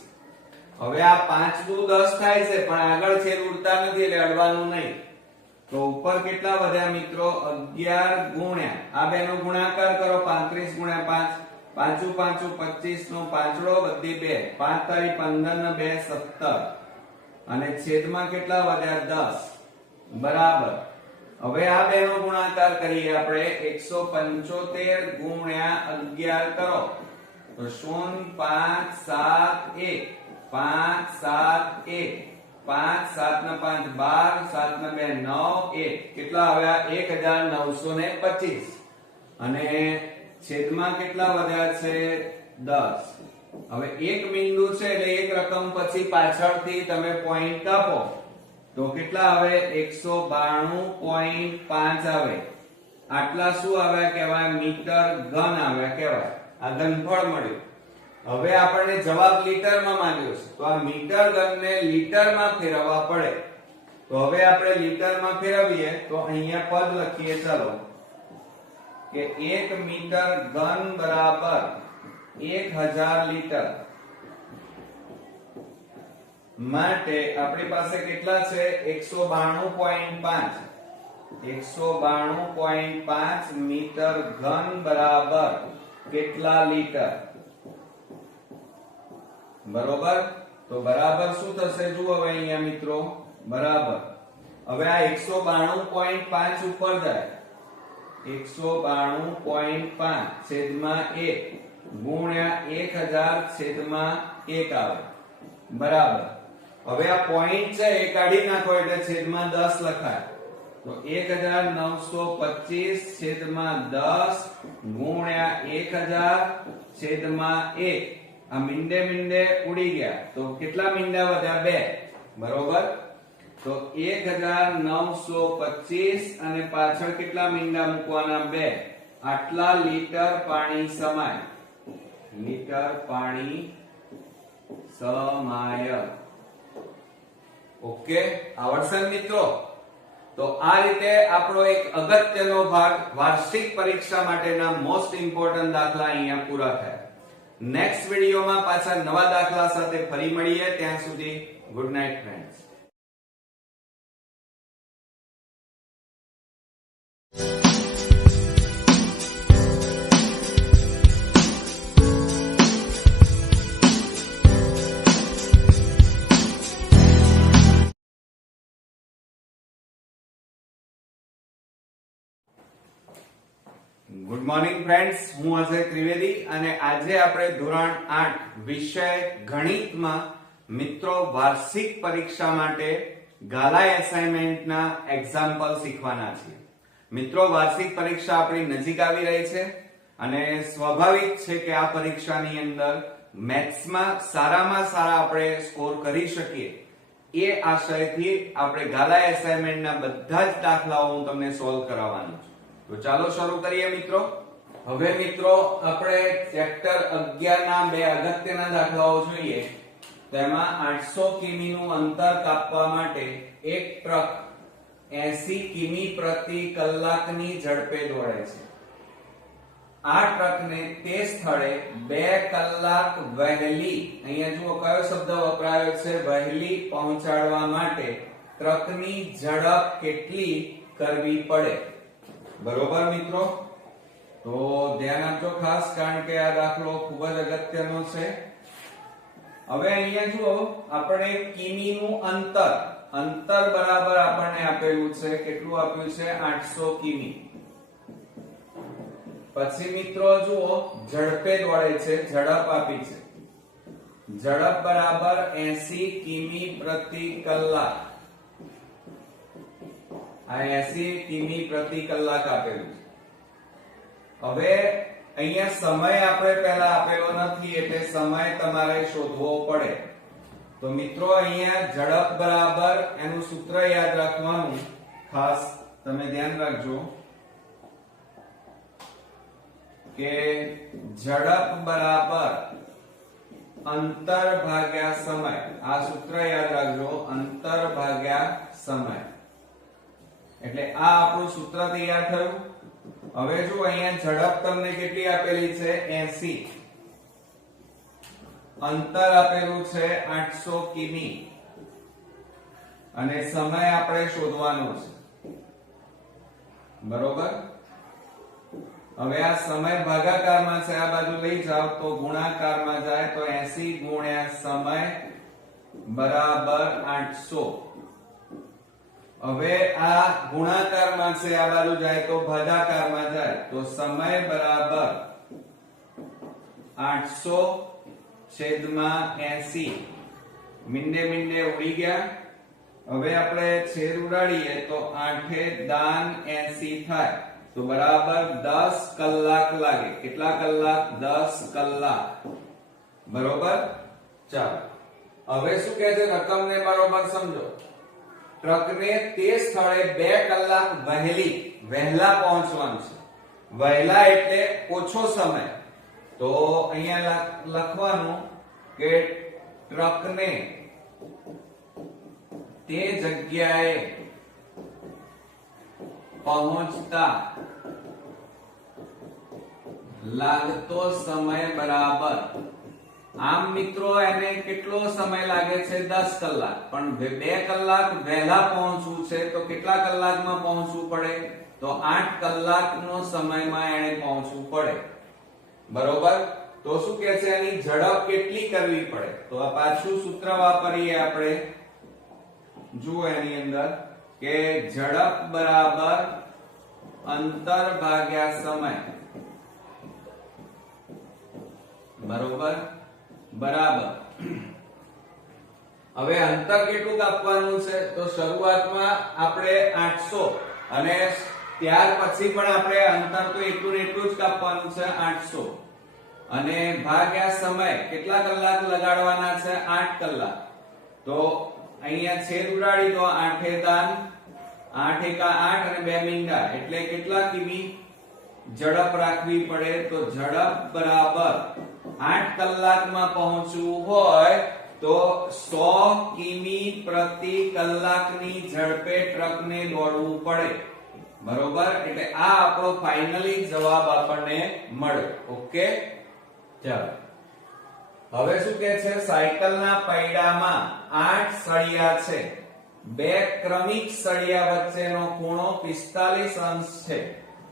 હવે આ 5 દુ 10 થાય છે, પણ આગળ છેદ ઉડતા નથી એટલે અડવાનું નહીં. તો ઉપર કેટલા વધ્યા મિત્રો? 11 ગુણ્યા આ બેનો ગુણાકાર કરો. 35 ગુણ્યા 5, 5 5 25 નો પાંચડો વધી 2, 5 તારી 15 ને 2 17. અને છેદમાં કેટલા વધ્યા? 10, બરાબર. હવે આ બેનો ગુણાકાર કરીએ આપણે. 175 ગુણ્યા 11 કરો તો 0 5 7 1, 5 7 1, 5 7 ને 5 12, 7 ને 2 9, 1. કેટલા આવ્યા? 1925. અને છેદમાં કેટલા વધ્યા છે? 10. હવે એક બિંદુ છે એટલે એક રકમ પછી પાછળથી તમે પોઈન્ટ કાપો તો કેટલા આવે? 192.5 આવે. આટલા શું આવ્યા કહેવાય? મીટર ઘન આવ્યા કહેવાય. આ ઘનફળ મળ્યું. હવે આપણને જવાબ લીટરમાં માંગ્યો છે, તો આ મીટર ઘનને લીટરમાં ફેરવવા પડે. તો હવે આપણે લીટરમાં ફેરવીએ તો અહીંયા પદ લખીએ. ચાલો કે 1 મીટર ઘન બરાબર 1000 લીટર. માટે આપણી પાસે કેટલા છે? 192.5. 192.5 મીટર ઘન બરાબર કેટલા લીટર? બરોબર. તો બરાબર શું થશે? જુઓ હવે અહીંયા મિત્રો, બરાબર. હવે આ 192.5 ઉપર જાય. 192.5 છેદમાં 1 ગુણ્યા 1000 છેદમાં 1 આવે. બરાબર. હવે આ પોઈન્ટ છે એ કાઢી નાખો એટલે છેદમાં 10 લખાય. તો 1925 છેદમાં 10 ગુણ્યા 1000 છેદમાં 1. આ મીંડે મીંડે ઉડી ગયા તો કેટલા મીંડા વધ્યા? 2. બરોબર. તો 1925 અને પાછળ કેટલા મીંડા મૂકવાના? 2. આટલા લીટર પાણી સમાય. લીટર પાણી સમાય. ઓકે, આવડશે મિત્રો? તો આ રીતે આપણો એક અગત્યનો ભાગ વાર્ષિક પરીક્ષા માટેના મોસ્ટ ઇમ્પોર્ટન્ટ દાખલા અહીંયા પૂરા થયા. નેક્સ્ટ વિડિયોમાં પાછા નવા દાખલા સાથે ફરી મળીએ. ત્યાં સુધી good night friends. Good morning friends, હું અજય ત્રિવેદી અને આજે આપણે ધોરણ 8 વિષય ગણિતમાં મિત્રો વાર્ષિક પરીક્ષા માટે ગાલા એસાઇનમેન્ટના એક્ઝામ્પલ શીખવાના છીએ. મિત્રો, વાર્ષિક પરીક્ષા આપણી નજીક આવી રહી છે અને સ્વાભાવિક છે કે આ પરીક્ષાની અંદર મેથ્સમાં સારામાં સારા આપણે સ્કોર કરી શકીએ એ આશયથી આપણે ગાલા એસાઇનમેન્ટના બધા જ દાખલાઓ હું તમને સોલ્વ કરાવવાનો છું. તો ચાલો શરૂ કરીએ મિત્રો. હવે મિત્રો આપણે ચેપ્ટર 11 ના બે અગત્યના દાખલાઓ જોઈએ. તેમાં 800 કિમી નું અંતર કાપવા માટે એક ટ્રક 80 કિમી પ્રતિ કલાકની ઝડપે દોડે છે. આ ટ્રકને તે સ્થળે 2 કલાક વહેલી, અહીંયા જુઓ કયો શબ્દ વપરાયો છે, વહેલી પહોંચાડવા માટે ટ્રકની ઝડપ કેટલી કરવી પડે? બરોબર મિત્રો. તો ધ્યાન આપજો ખાસ, કારણ કે આ દાખલો ખૂબ જ અગત્યનો છે. હવે અહીંયા જુઓ આપણે કિમીનું અંતર બરાબર આપણને આપેલું છે. કેટલું આપ્યું છે? 800 કિમી. પછી મિત્રો જુઓ ઝડપે દોડે છે, ઝડપ આપી છે. ઝડપ બરાબર 80 કિમી પ્રતિ કલાક. આ 80 કિમી પ્રતિ કલાક આપેલું છે. હવે અહીંયા સમય આપણે પહેલા આપેલો નથી એટલે સમય તમારે શોધવો પડે. તો મિત્રો અહીંયા ઝડપ બરાબર એનું સૂત્ર યાદ રાખવાનું, ખાસ તમે ધ્યાન રાખજો કે ઝડપ બરાબર અંતર ભાગ્યા સમય. આ સૂત્ર યાદ રાખજો, અંતર ભાગ્યા સમય. એટલે આ આપણું સૂત્ર તૈયાર થયું. હવે જો અહીંયા ઝડપ તમને કેટલી આપેલી છે? 80. અંતર આપેલું છે 800 કિમી અને સમય આપણે શોધવાનો છે. બરોબર. હવે આ સમય ભાગાકારમાં છે, આ બાજુ લઈ જાવ તો ગુણાકારમાં જાય તો 80 ગુણ્યા સમય બરાબર 800. હવે આ ગુણાકારમાં છે, આ બાજુ જાય તો ભાગાકારમાં જાય તો સમય બરાબર 800 છેદમાં 80. મીંડે મીંડે ઉડી ગયા. હવે આપણે છેદ ઉડાડીએ તો 8 દાન 80 થાય તો બરાબર 10 કલાક લાગે. કેટલા કલાક? 10 કલાક. બરોબર. ચાલો હવે શું કહે છે? રકમને બરોબર સમજો. ટ્રકને તે સ્થળે 2 કલાક વહેલી વહેલા પહોંચવાનું છે. વહેલા એટલે ઓછો સમય. તો અહીંયા લખવાનું કે ટ્રકને તે જગ્યાએ પહોંચતા લાગતો સમય બરાબર. આમ મિત્રો એને કેટલો સમય લાગે છે? 10 કલાક. પણ 2 કલાક વહેલા પહોંચવું છે તો કેટલા કલાકમાં પહોંચવું પડે? તો 8 કલાકનો સમયમાં એને પહોંચવું પડે. બરોબર. તો શું કહે છે? એની ઝડપ કેટલી કરવી પડે? તો આ પાછું સૂત્ર વાપરીએ આપણે. જુઓ એની અંદર કે ઝડપ બરાબર અંતર ભાગ્યા સમય. બરોબર. બરાબર. હવે અંતર કેટલું કાપવાનું છે? તો શરૂઆતમાં આપણે 800 અને ત્યાર પછી પણ આપણે અંતર તો એટલું ને એટલું જ કાપવાનું છે 800 અને ભાગ્યા સમય. કેટલા કલાક લગાડવાના છે? 8 કલાક. તો અહીંયા છેદ ઉડાડી દો. 8 દાન 8 એકા 8 અને 2 મીંડા એટલે કેટલા કિમી ઝડપ રાખવી પડે? તો ઝડપ બરાબર 8 કલાકમાં પહોંચવું હોય તો 100 કિમી પ્રતિ કલાકની ઝડપે ટ્રકને દોડવું પડે. બરોબર. એટલે આ આપણો ફાઇનલી જવાબ આપણને મળ્યો. ઓકે. ચાલો હવે શું કહે છે? સાયકલના પૈડામાં 8 સળિયા છે. 2 ક્રમિક સળિયા વચ્ચેનો ખૂણો 45 અંશ છે.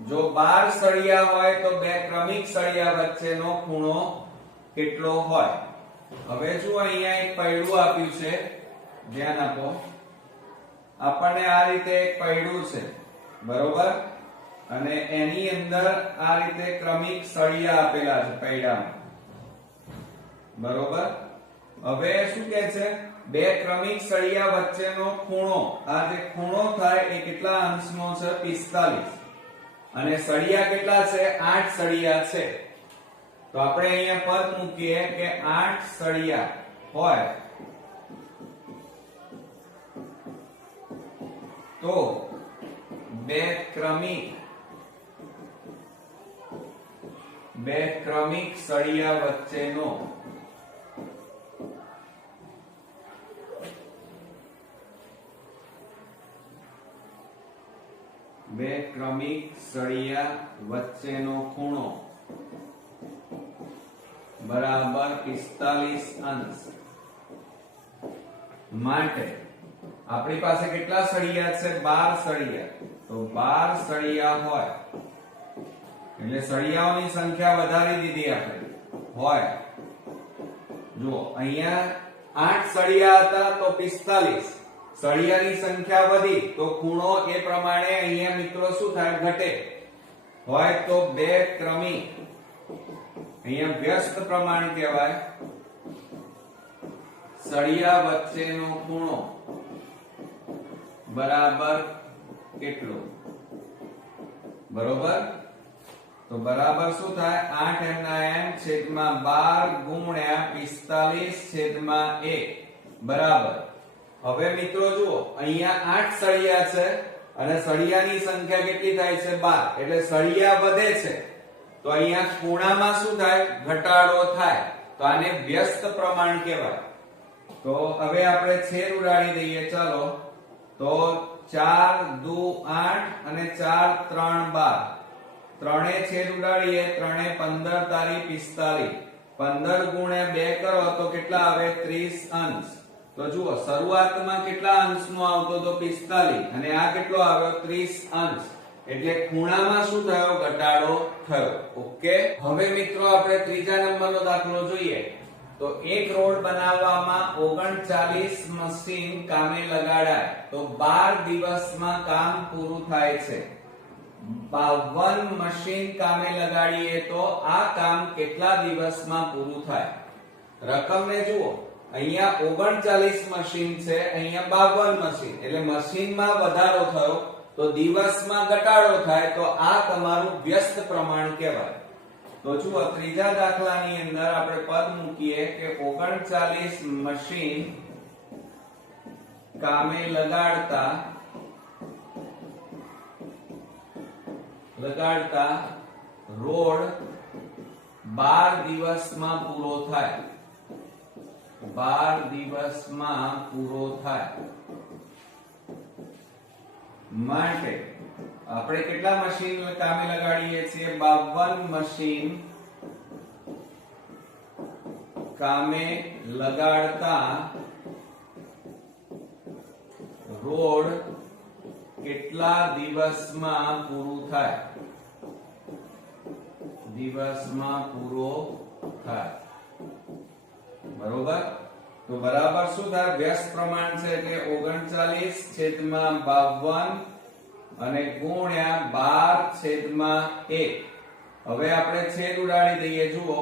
જો 12 સળિયા હોય તો 2 ક્રમિક સળિયા વચ્ચેનો ખૂણો કેટલો હોય? હવે જો અહીંયા એક પૈડું આપ્યું છે. ધ્યાન આપો. આપણને આ રીતે એક પૈડું છે. બરોબર. અને એની અંદર આ રીતે ક્રમિક સળિયા આપેલા છે પૈડામાં. બરોબર. હવે શું કહે છે? 2 ક્રમિક સળિયા વચ્ચેનો ખૂણો. આ જે ખૂણો થાય એ કેટલા અંશનો છે? 45. અને સળિયા કેટલા છે? 8 સળિયા છે. તો આપણે અહીંયા પદ મૂકીએ કે 8 સળિયા હોય તો 2 ક્રમિક સળિયા વચ્ચેનો ખૂણો બરાબર 45 અંશ. માટે આપણી પાસે કેટલા સળિયા છે? 12 સળિયા. તો 12 સળિયા હોય એટલે સળિયાઓની સંખ્યા વધારી દીધી આપણે. હોય જો અહીંયા 8 સળિયા હતા તો 45. સળિયાની સંખ્યા વધી તો ખૂણો એ પ્રમાણે અહીંયા મિત્રો શું થાય? ઘટે. હોય તો 2 ક્રમિક. અહીંયા વ્યસ્ત પ્રમાણ કહેવાય. સળિયા વચ્ચેનો ખૂણો બરાબર કેટલો? બરોબર. તો બરાબર શું થાય? 8 એમના એમ છેદમાં 12 ગુણ્યા 45 છેદમાં 1 બરાબર. હવે મિત્રો જુઓ અહીંયા 8 સળિયા છે અને સળિયાની સંખ્યા કેટલી થાય છે? 12. એટલે સળિયા વધે છે તો અહીંયા ખૂણામાં શું થાય? ઘટાડો થાય. તો આને વ્યસ્ત પ્રમાણ કહેવાય. તો હવે આપણે છેદ ઉડાડી દઈએ. ચાલો. તો 4 દુ 8 અને 4 3 12. ત્રણે છેદ ઉડાડીએ. 3 15 તારી 45. 15 ગુણ્યા 2 કરો તો કેટલા આવે? 30 અંશ. તો જુઓ શરૂઆતમાં કેટલા અંશનો આવતો તો? 45 અને આ કેટલો આવ્યો? 30 અંશ. એટલે ખૂણામાં શું થયો? ઘટાડો થયો. ઓકે. હવે મિત્રો આપણે ત્રીજા નંબરનો દાખલો જોઈએ. તો એક રોડ બનાવવામાં 39 મશીન કામે લગાડાય તો 12 દિવસમાં કામ પૂરું થાય છે. 52 મશીન કામે લગાડીએ તો આ કામ કેટલા દિવસમાં પૂરું થાય? રકમને જુઓ. અહીંયા 39 મશીન છે, અહીંયા 52 મશીન. એટલે મશીનમાં વધારો થયો તો દિવસમાં ઘટાડો થાય. તો આ તમારું વ્યસ્ત પ્રમાણ કહેવાય. તો જુઓ ત્રીજા દાખલાની અંદર આપણે પદ મૂકીએ કે 39 મશીન કામે લગાડતા લગાડતા રોડ 12 દિવસમાં પૂરો થાય, 12 દિવસમાં પૂરો થાય માટે આપણે કેટલા મશીન કામે લગાડીએ છીએ? 52 મશીન કામે લગાડતા રોડ કેટલા દિવસમાં પૂરું થાય? દિવસમાં પૂરો થાય, બરોબર? તો બરાબર શું થાય? વ્યસ્ત પ્રમાણ છે એટલે 39/52 અને ગુણ્યા 12/1. હવે આપણે છેદ ઉડાડી દઈએ. જુઓ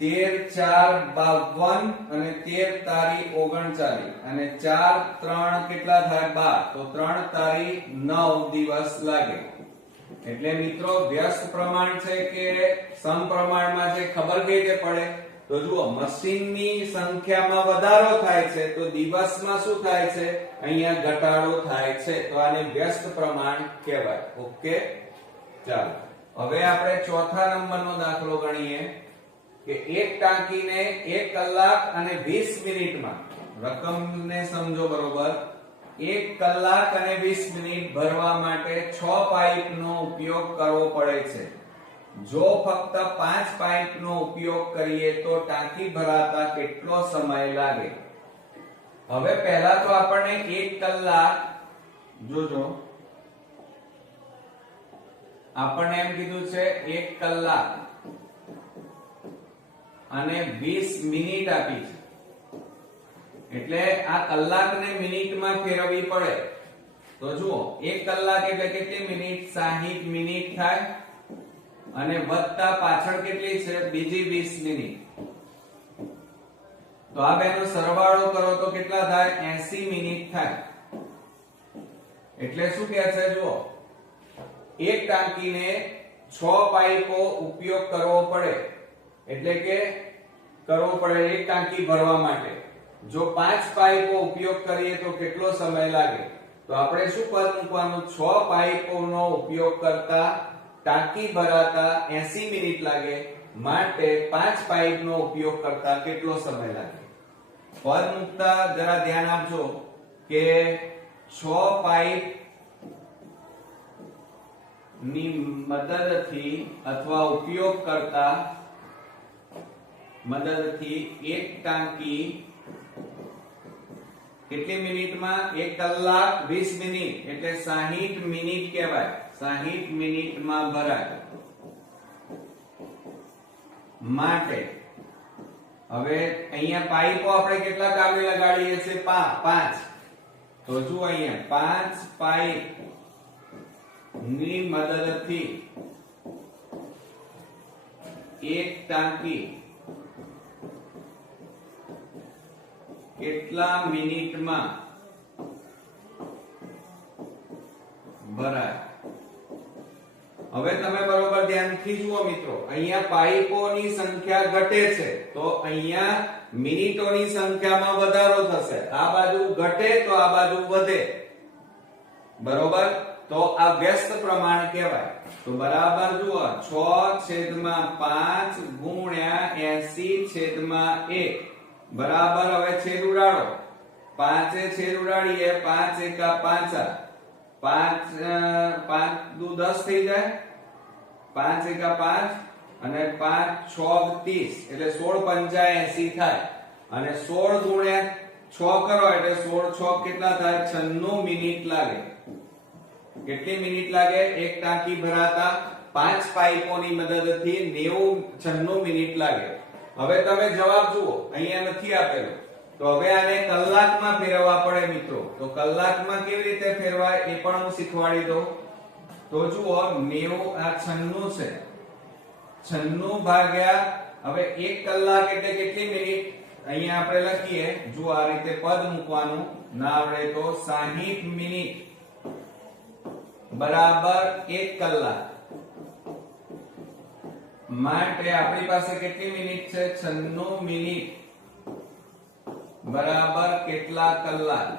13×4 = 52 અને 13 તારી 39 અને 4 3 કેટલા થાય? 12. તો 3 તારી 9 દિવસ લાગે. એટલે મિત્રો વ્યસ્ત પ્રમાણ છે કે સમપ્રમાણમાં છે ખબર કઈ રીતે પડે? તો જુઓ મશીનની સંખ્યામાં વધારો થાય છે તો દિવસમાં શું થાય છે? અહીંયા ઘટાડો થાય છે. તો આને વ્યસ્ત પ્રમાણ કહેવાય. ઓકે, ચાલો હવે આપણે ચોથા નંબરનો દાખલો ગણીએ કે એક ટાંકીને 1 કલાક અને 20 મિનિટમાં, રકમને સમજો બરોબર, 1 કલાક અને 20 મિનિટ ભરવા માટે 6 પાઇપનો ઉપયોગ કરવો પડે છે. જો ફક્ત 5 પાઇપનો ઉપયોગ કરીએ તો ટાંકી ભરાતા કેટલો સમય લાગે? હવે પહેલા તો આપણને 1 કલાક જોજો, આપણને એમ કીધું છે 1 કલાક અને 20 મિનિટ આપી છે. એટલે આ કલાકને મિનિટમાં ફેરવવી પડે. તો જુઓ 1 કલાક એટલે કેટલી મિનિટ? 60 મિનિટ થાય અને વત્તા પાછળ કેટલી છે? બીજી 20 મિનિટ. તો આ બેનો સરવાળો કરો તો કેટલા થાય? 80 મિનિટ થાય. એટલે શું કહે છે? જુઓ એક ટાંકીને 6 પાઇપો ઉપયોગ કરવો પડે, એટલે કે કરવો પડે એક ટાંકી ભરવા માટે. જો 5 પાઇપો ઉપયોગ કરીએ તો કેટલો સમય લાગે? તો આપણે શું પદ મૂકવાનું? 6 પાઇપોનો ઉપયોગ કરતા ટાંકી ભરાતા 80 મિનિટ લાગે, માટે 5 પાઇપનો ઉપયોગ કરતા કેટલો સમય લાગે? પદ મૂકતા જરા ધ્યાન આપજો કે 6 પાઇપ ની મદદથી અથવા ઉપયોગ કરતા મદદથી એક ટાંકી કેટલી મિનિટમાં? 1 કલાક 20 મિનિટ એટલે 60 મિનિટ કહેવાય. 60 મિનિટમાં ભરાય. માટે હવે અહીંયા પાઇપો આપણે કેટલા કામે લગાડીએ છીએ? 5. તો જુઓ અહીંયા 5 પાઇપ ની મદદથી એક ટાંકી કેટલા મિનિટમાં ભરાય? હવે તમે બરોબર ધ્યાનથી જુઓ મિત્રો, અહીંયા પાઇપોની સંખ્યા ઘટે છે તો અહીંયા મિનિટોની સંખ્યામાં વધારો થશે. આ બાજુ ઘટે તો આ બાજુ વધે, બરોબર? તો આ વ્યસ્ત પ્રમાણ કહેવાય. તો બરાબર જુઓ 6/5 ગુણ્યા 80/1 બરાબર. હવે છેદ ઉડાડો, 5 છેદ ઉડાડીએ, 5 એકા 5, 5 દુ 10 થઈ જાય, 5 એકા 5 અને 5 6 30 એટલે 16/85 થાય. અને 16 ગુણ્યા 6 કરો એટલે 16 6 કેટલા થાય? 96 મિનિટ લાગે. કેટલી મિનિટ લાગે? એક ટાંકી ભરાતા 5 પાઇપોની મદદથી 96 મિનિટ લાગે. હવે તમે જવાબ જુઓ, અહીંયા નથી આપેલો, તો હવે આને કલાકમાં ફેરવવા પડે મિત્રો. તો કલાકમાં કેવી રીતે ફેરવાય એ પણ હું શીખવાડી દઉં. તો જુઓ 90 આ 96 છે, 96 ભાગ્યા હવે 1 કલાક એટલે કેટલી મિનિટ? અહીંયા આપણે લખીએ, જુઓ આ રીતે પદ મૂકવાનું, ના આવડે તો 60 મિનિટ બરાબર 1 કલાક. માટે આપણી પાસે કેટલી મિનિટ છે? 96 મિનિટ બરાબર કેટલા કલાક?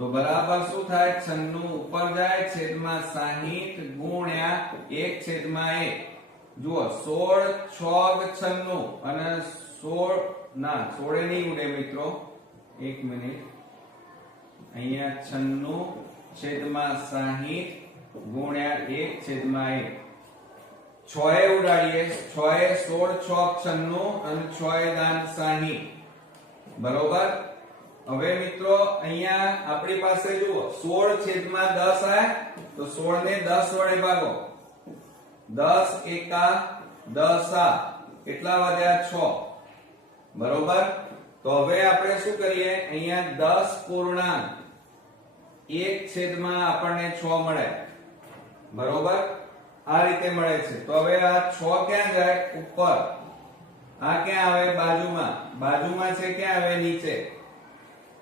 તો બરાબર શું થાય 96 ઉપર જાય છેદમાં 60 ગુણ્યા 1/1. જુઓ 16 6 96 અને 16 ના 16 નહીં ઉડે મિત્રો, એક મિનિટ. અહીંયા 96 છેદમાં 60 ગુણ્યા 1/1. 6 એ ઉડાડીએ, 6 એ 16 6 96 અને 6 એ દાન 60. બરોબર. હવે મિત્રો અહીંયા આપણી પાસે જુઓ 16 છેદમાં 10 આયા, તો 16 ને 10 વડે ભાગો. 10 એકા 10 આ કેટલા વધ્યા 6. બરોબર. તો હવે આપણે શું કરીએ, અહીંયા 10 પૂર્ણાંક 1/, આપણને 6 મળે. બરોબર, આ રીતે મળે છે. તો હવે આ 6 ક્યાં જાય, ઉપર. આ ક્યાં આવે, બાજુમાં. બાજુમાં છે ક્યાં આવે, નીચે.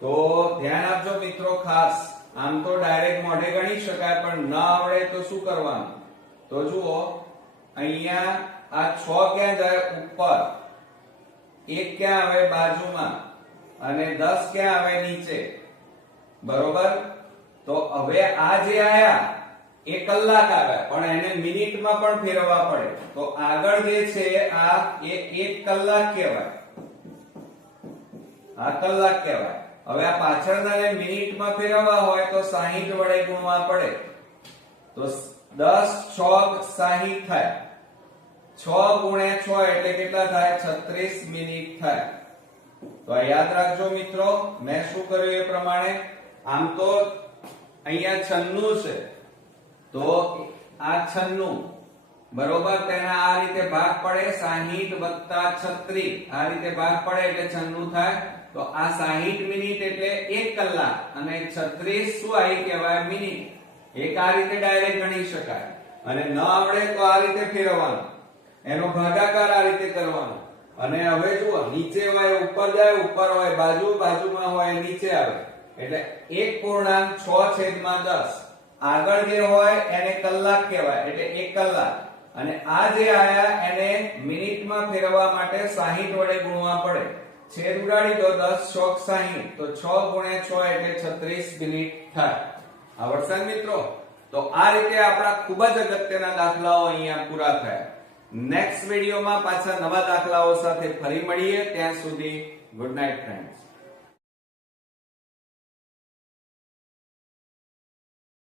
તો ધ્યાન આપજો મિત્રો ખાસ. આમ તો ડાયરેક્ટ મોઢે ગણી શકાય, પણ ન આવડે તો શું કરવાનું. તો જુઓ અહીંયા આ 6 ક્યાં જાય, ઉપર. 1 ક્યાં આવે, બાજુમાં. અને 10 ક્યાં આવે, નીચે. બરોબર. તો હવે આ જે આયા એ કલાક આવ્યા, પણ એને મિનિટમાં પણ ફેરવવા પડે. તો આગળ જે છે આ એ 1 કલાક કહેવાય. આ કલાક કહેવાય. હવે આ પાછળનાને મિનિટમાં ફેરવવા હોય તો 60 વડે ગુણવા પડે. તો 10 6 60 થાય. 6 ગુણ્યા 6 એટલે કેટલા થાય, 36 મિનિટ થાય. તો યાદ રાખજો મિત્રો, મેં શું કર્યું એ પ્રમાણે. આમ તો અહીંયા 96 છે, તો આ 96. બરોબર. તેના આ રીતે ભાગ પડે, 60 વત્તા 36 આ રીતે ભાગ પડે એટલે 96 થાય. તો આ 60 મિનિટ એટલે 1 કલાક અને 36 શું આવી કહેવાય, મિનિટ. એક આ રીતે ડાયરેક્ટ ગણી શકાય. અને ન આવડે તો આ રીતે ફેરવવાનું, એનો ભાગાકાર આ રીતે કરવાનો. અને હવે જુઓ નીચે હોય ઉપર જાય, ઉપર હોય બાજુ, બાજુમાં હોય નીચે આવે. એટલે 1.6/10. આગળ જે હોય એને કલાક કહેવાય, એટલે 1 કલાક. અને આ જે આયા એને મિનિટમાં ફેરવવા માટે 60 વડે ગુણવા પડે. છેદ ઉડાડી દો, 10 6 60. તો 6 ગુણ્યા 6 એટલે 36 મિનિટ થાય. આવડશે મિત્રો? તો આ રીતે આપણા ખૂબ જ અગત્યના દાખલાઓ અહીંયા પૂરા થયા. નેક્સ્ટ વિડીયોમાં પાછા નવા દાખલાઓ સાથે ફરી મળીએ. ત્યાં સુધી ગુડ નાઇટ ફ્રેન્ડ્સ.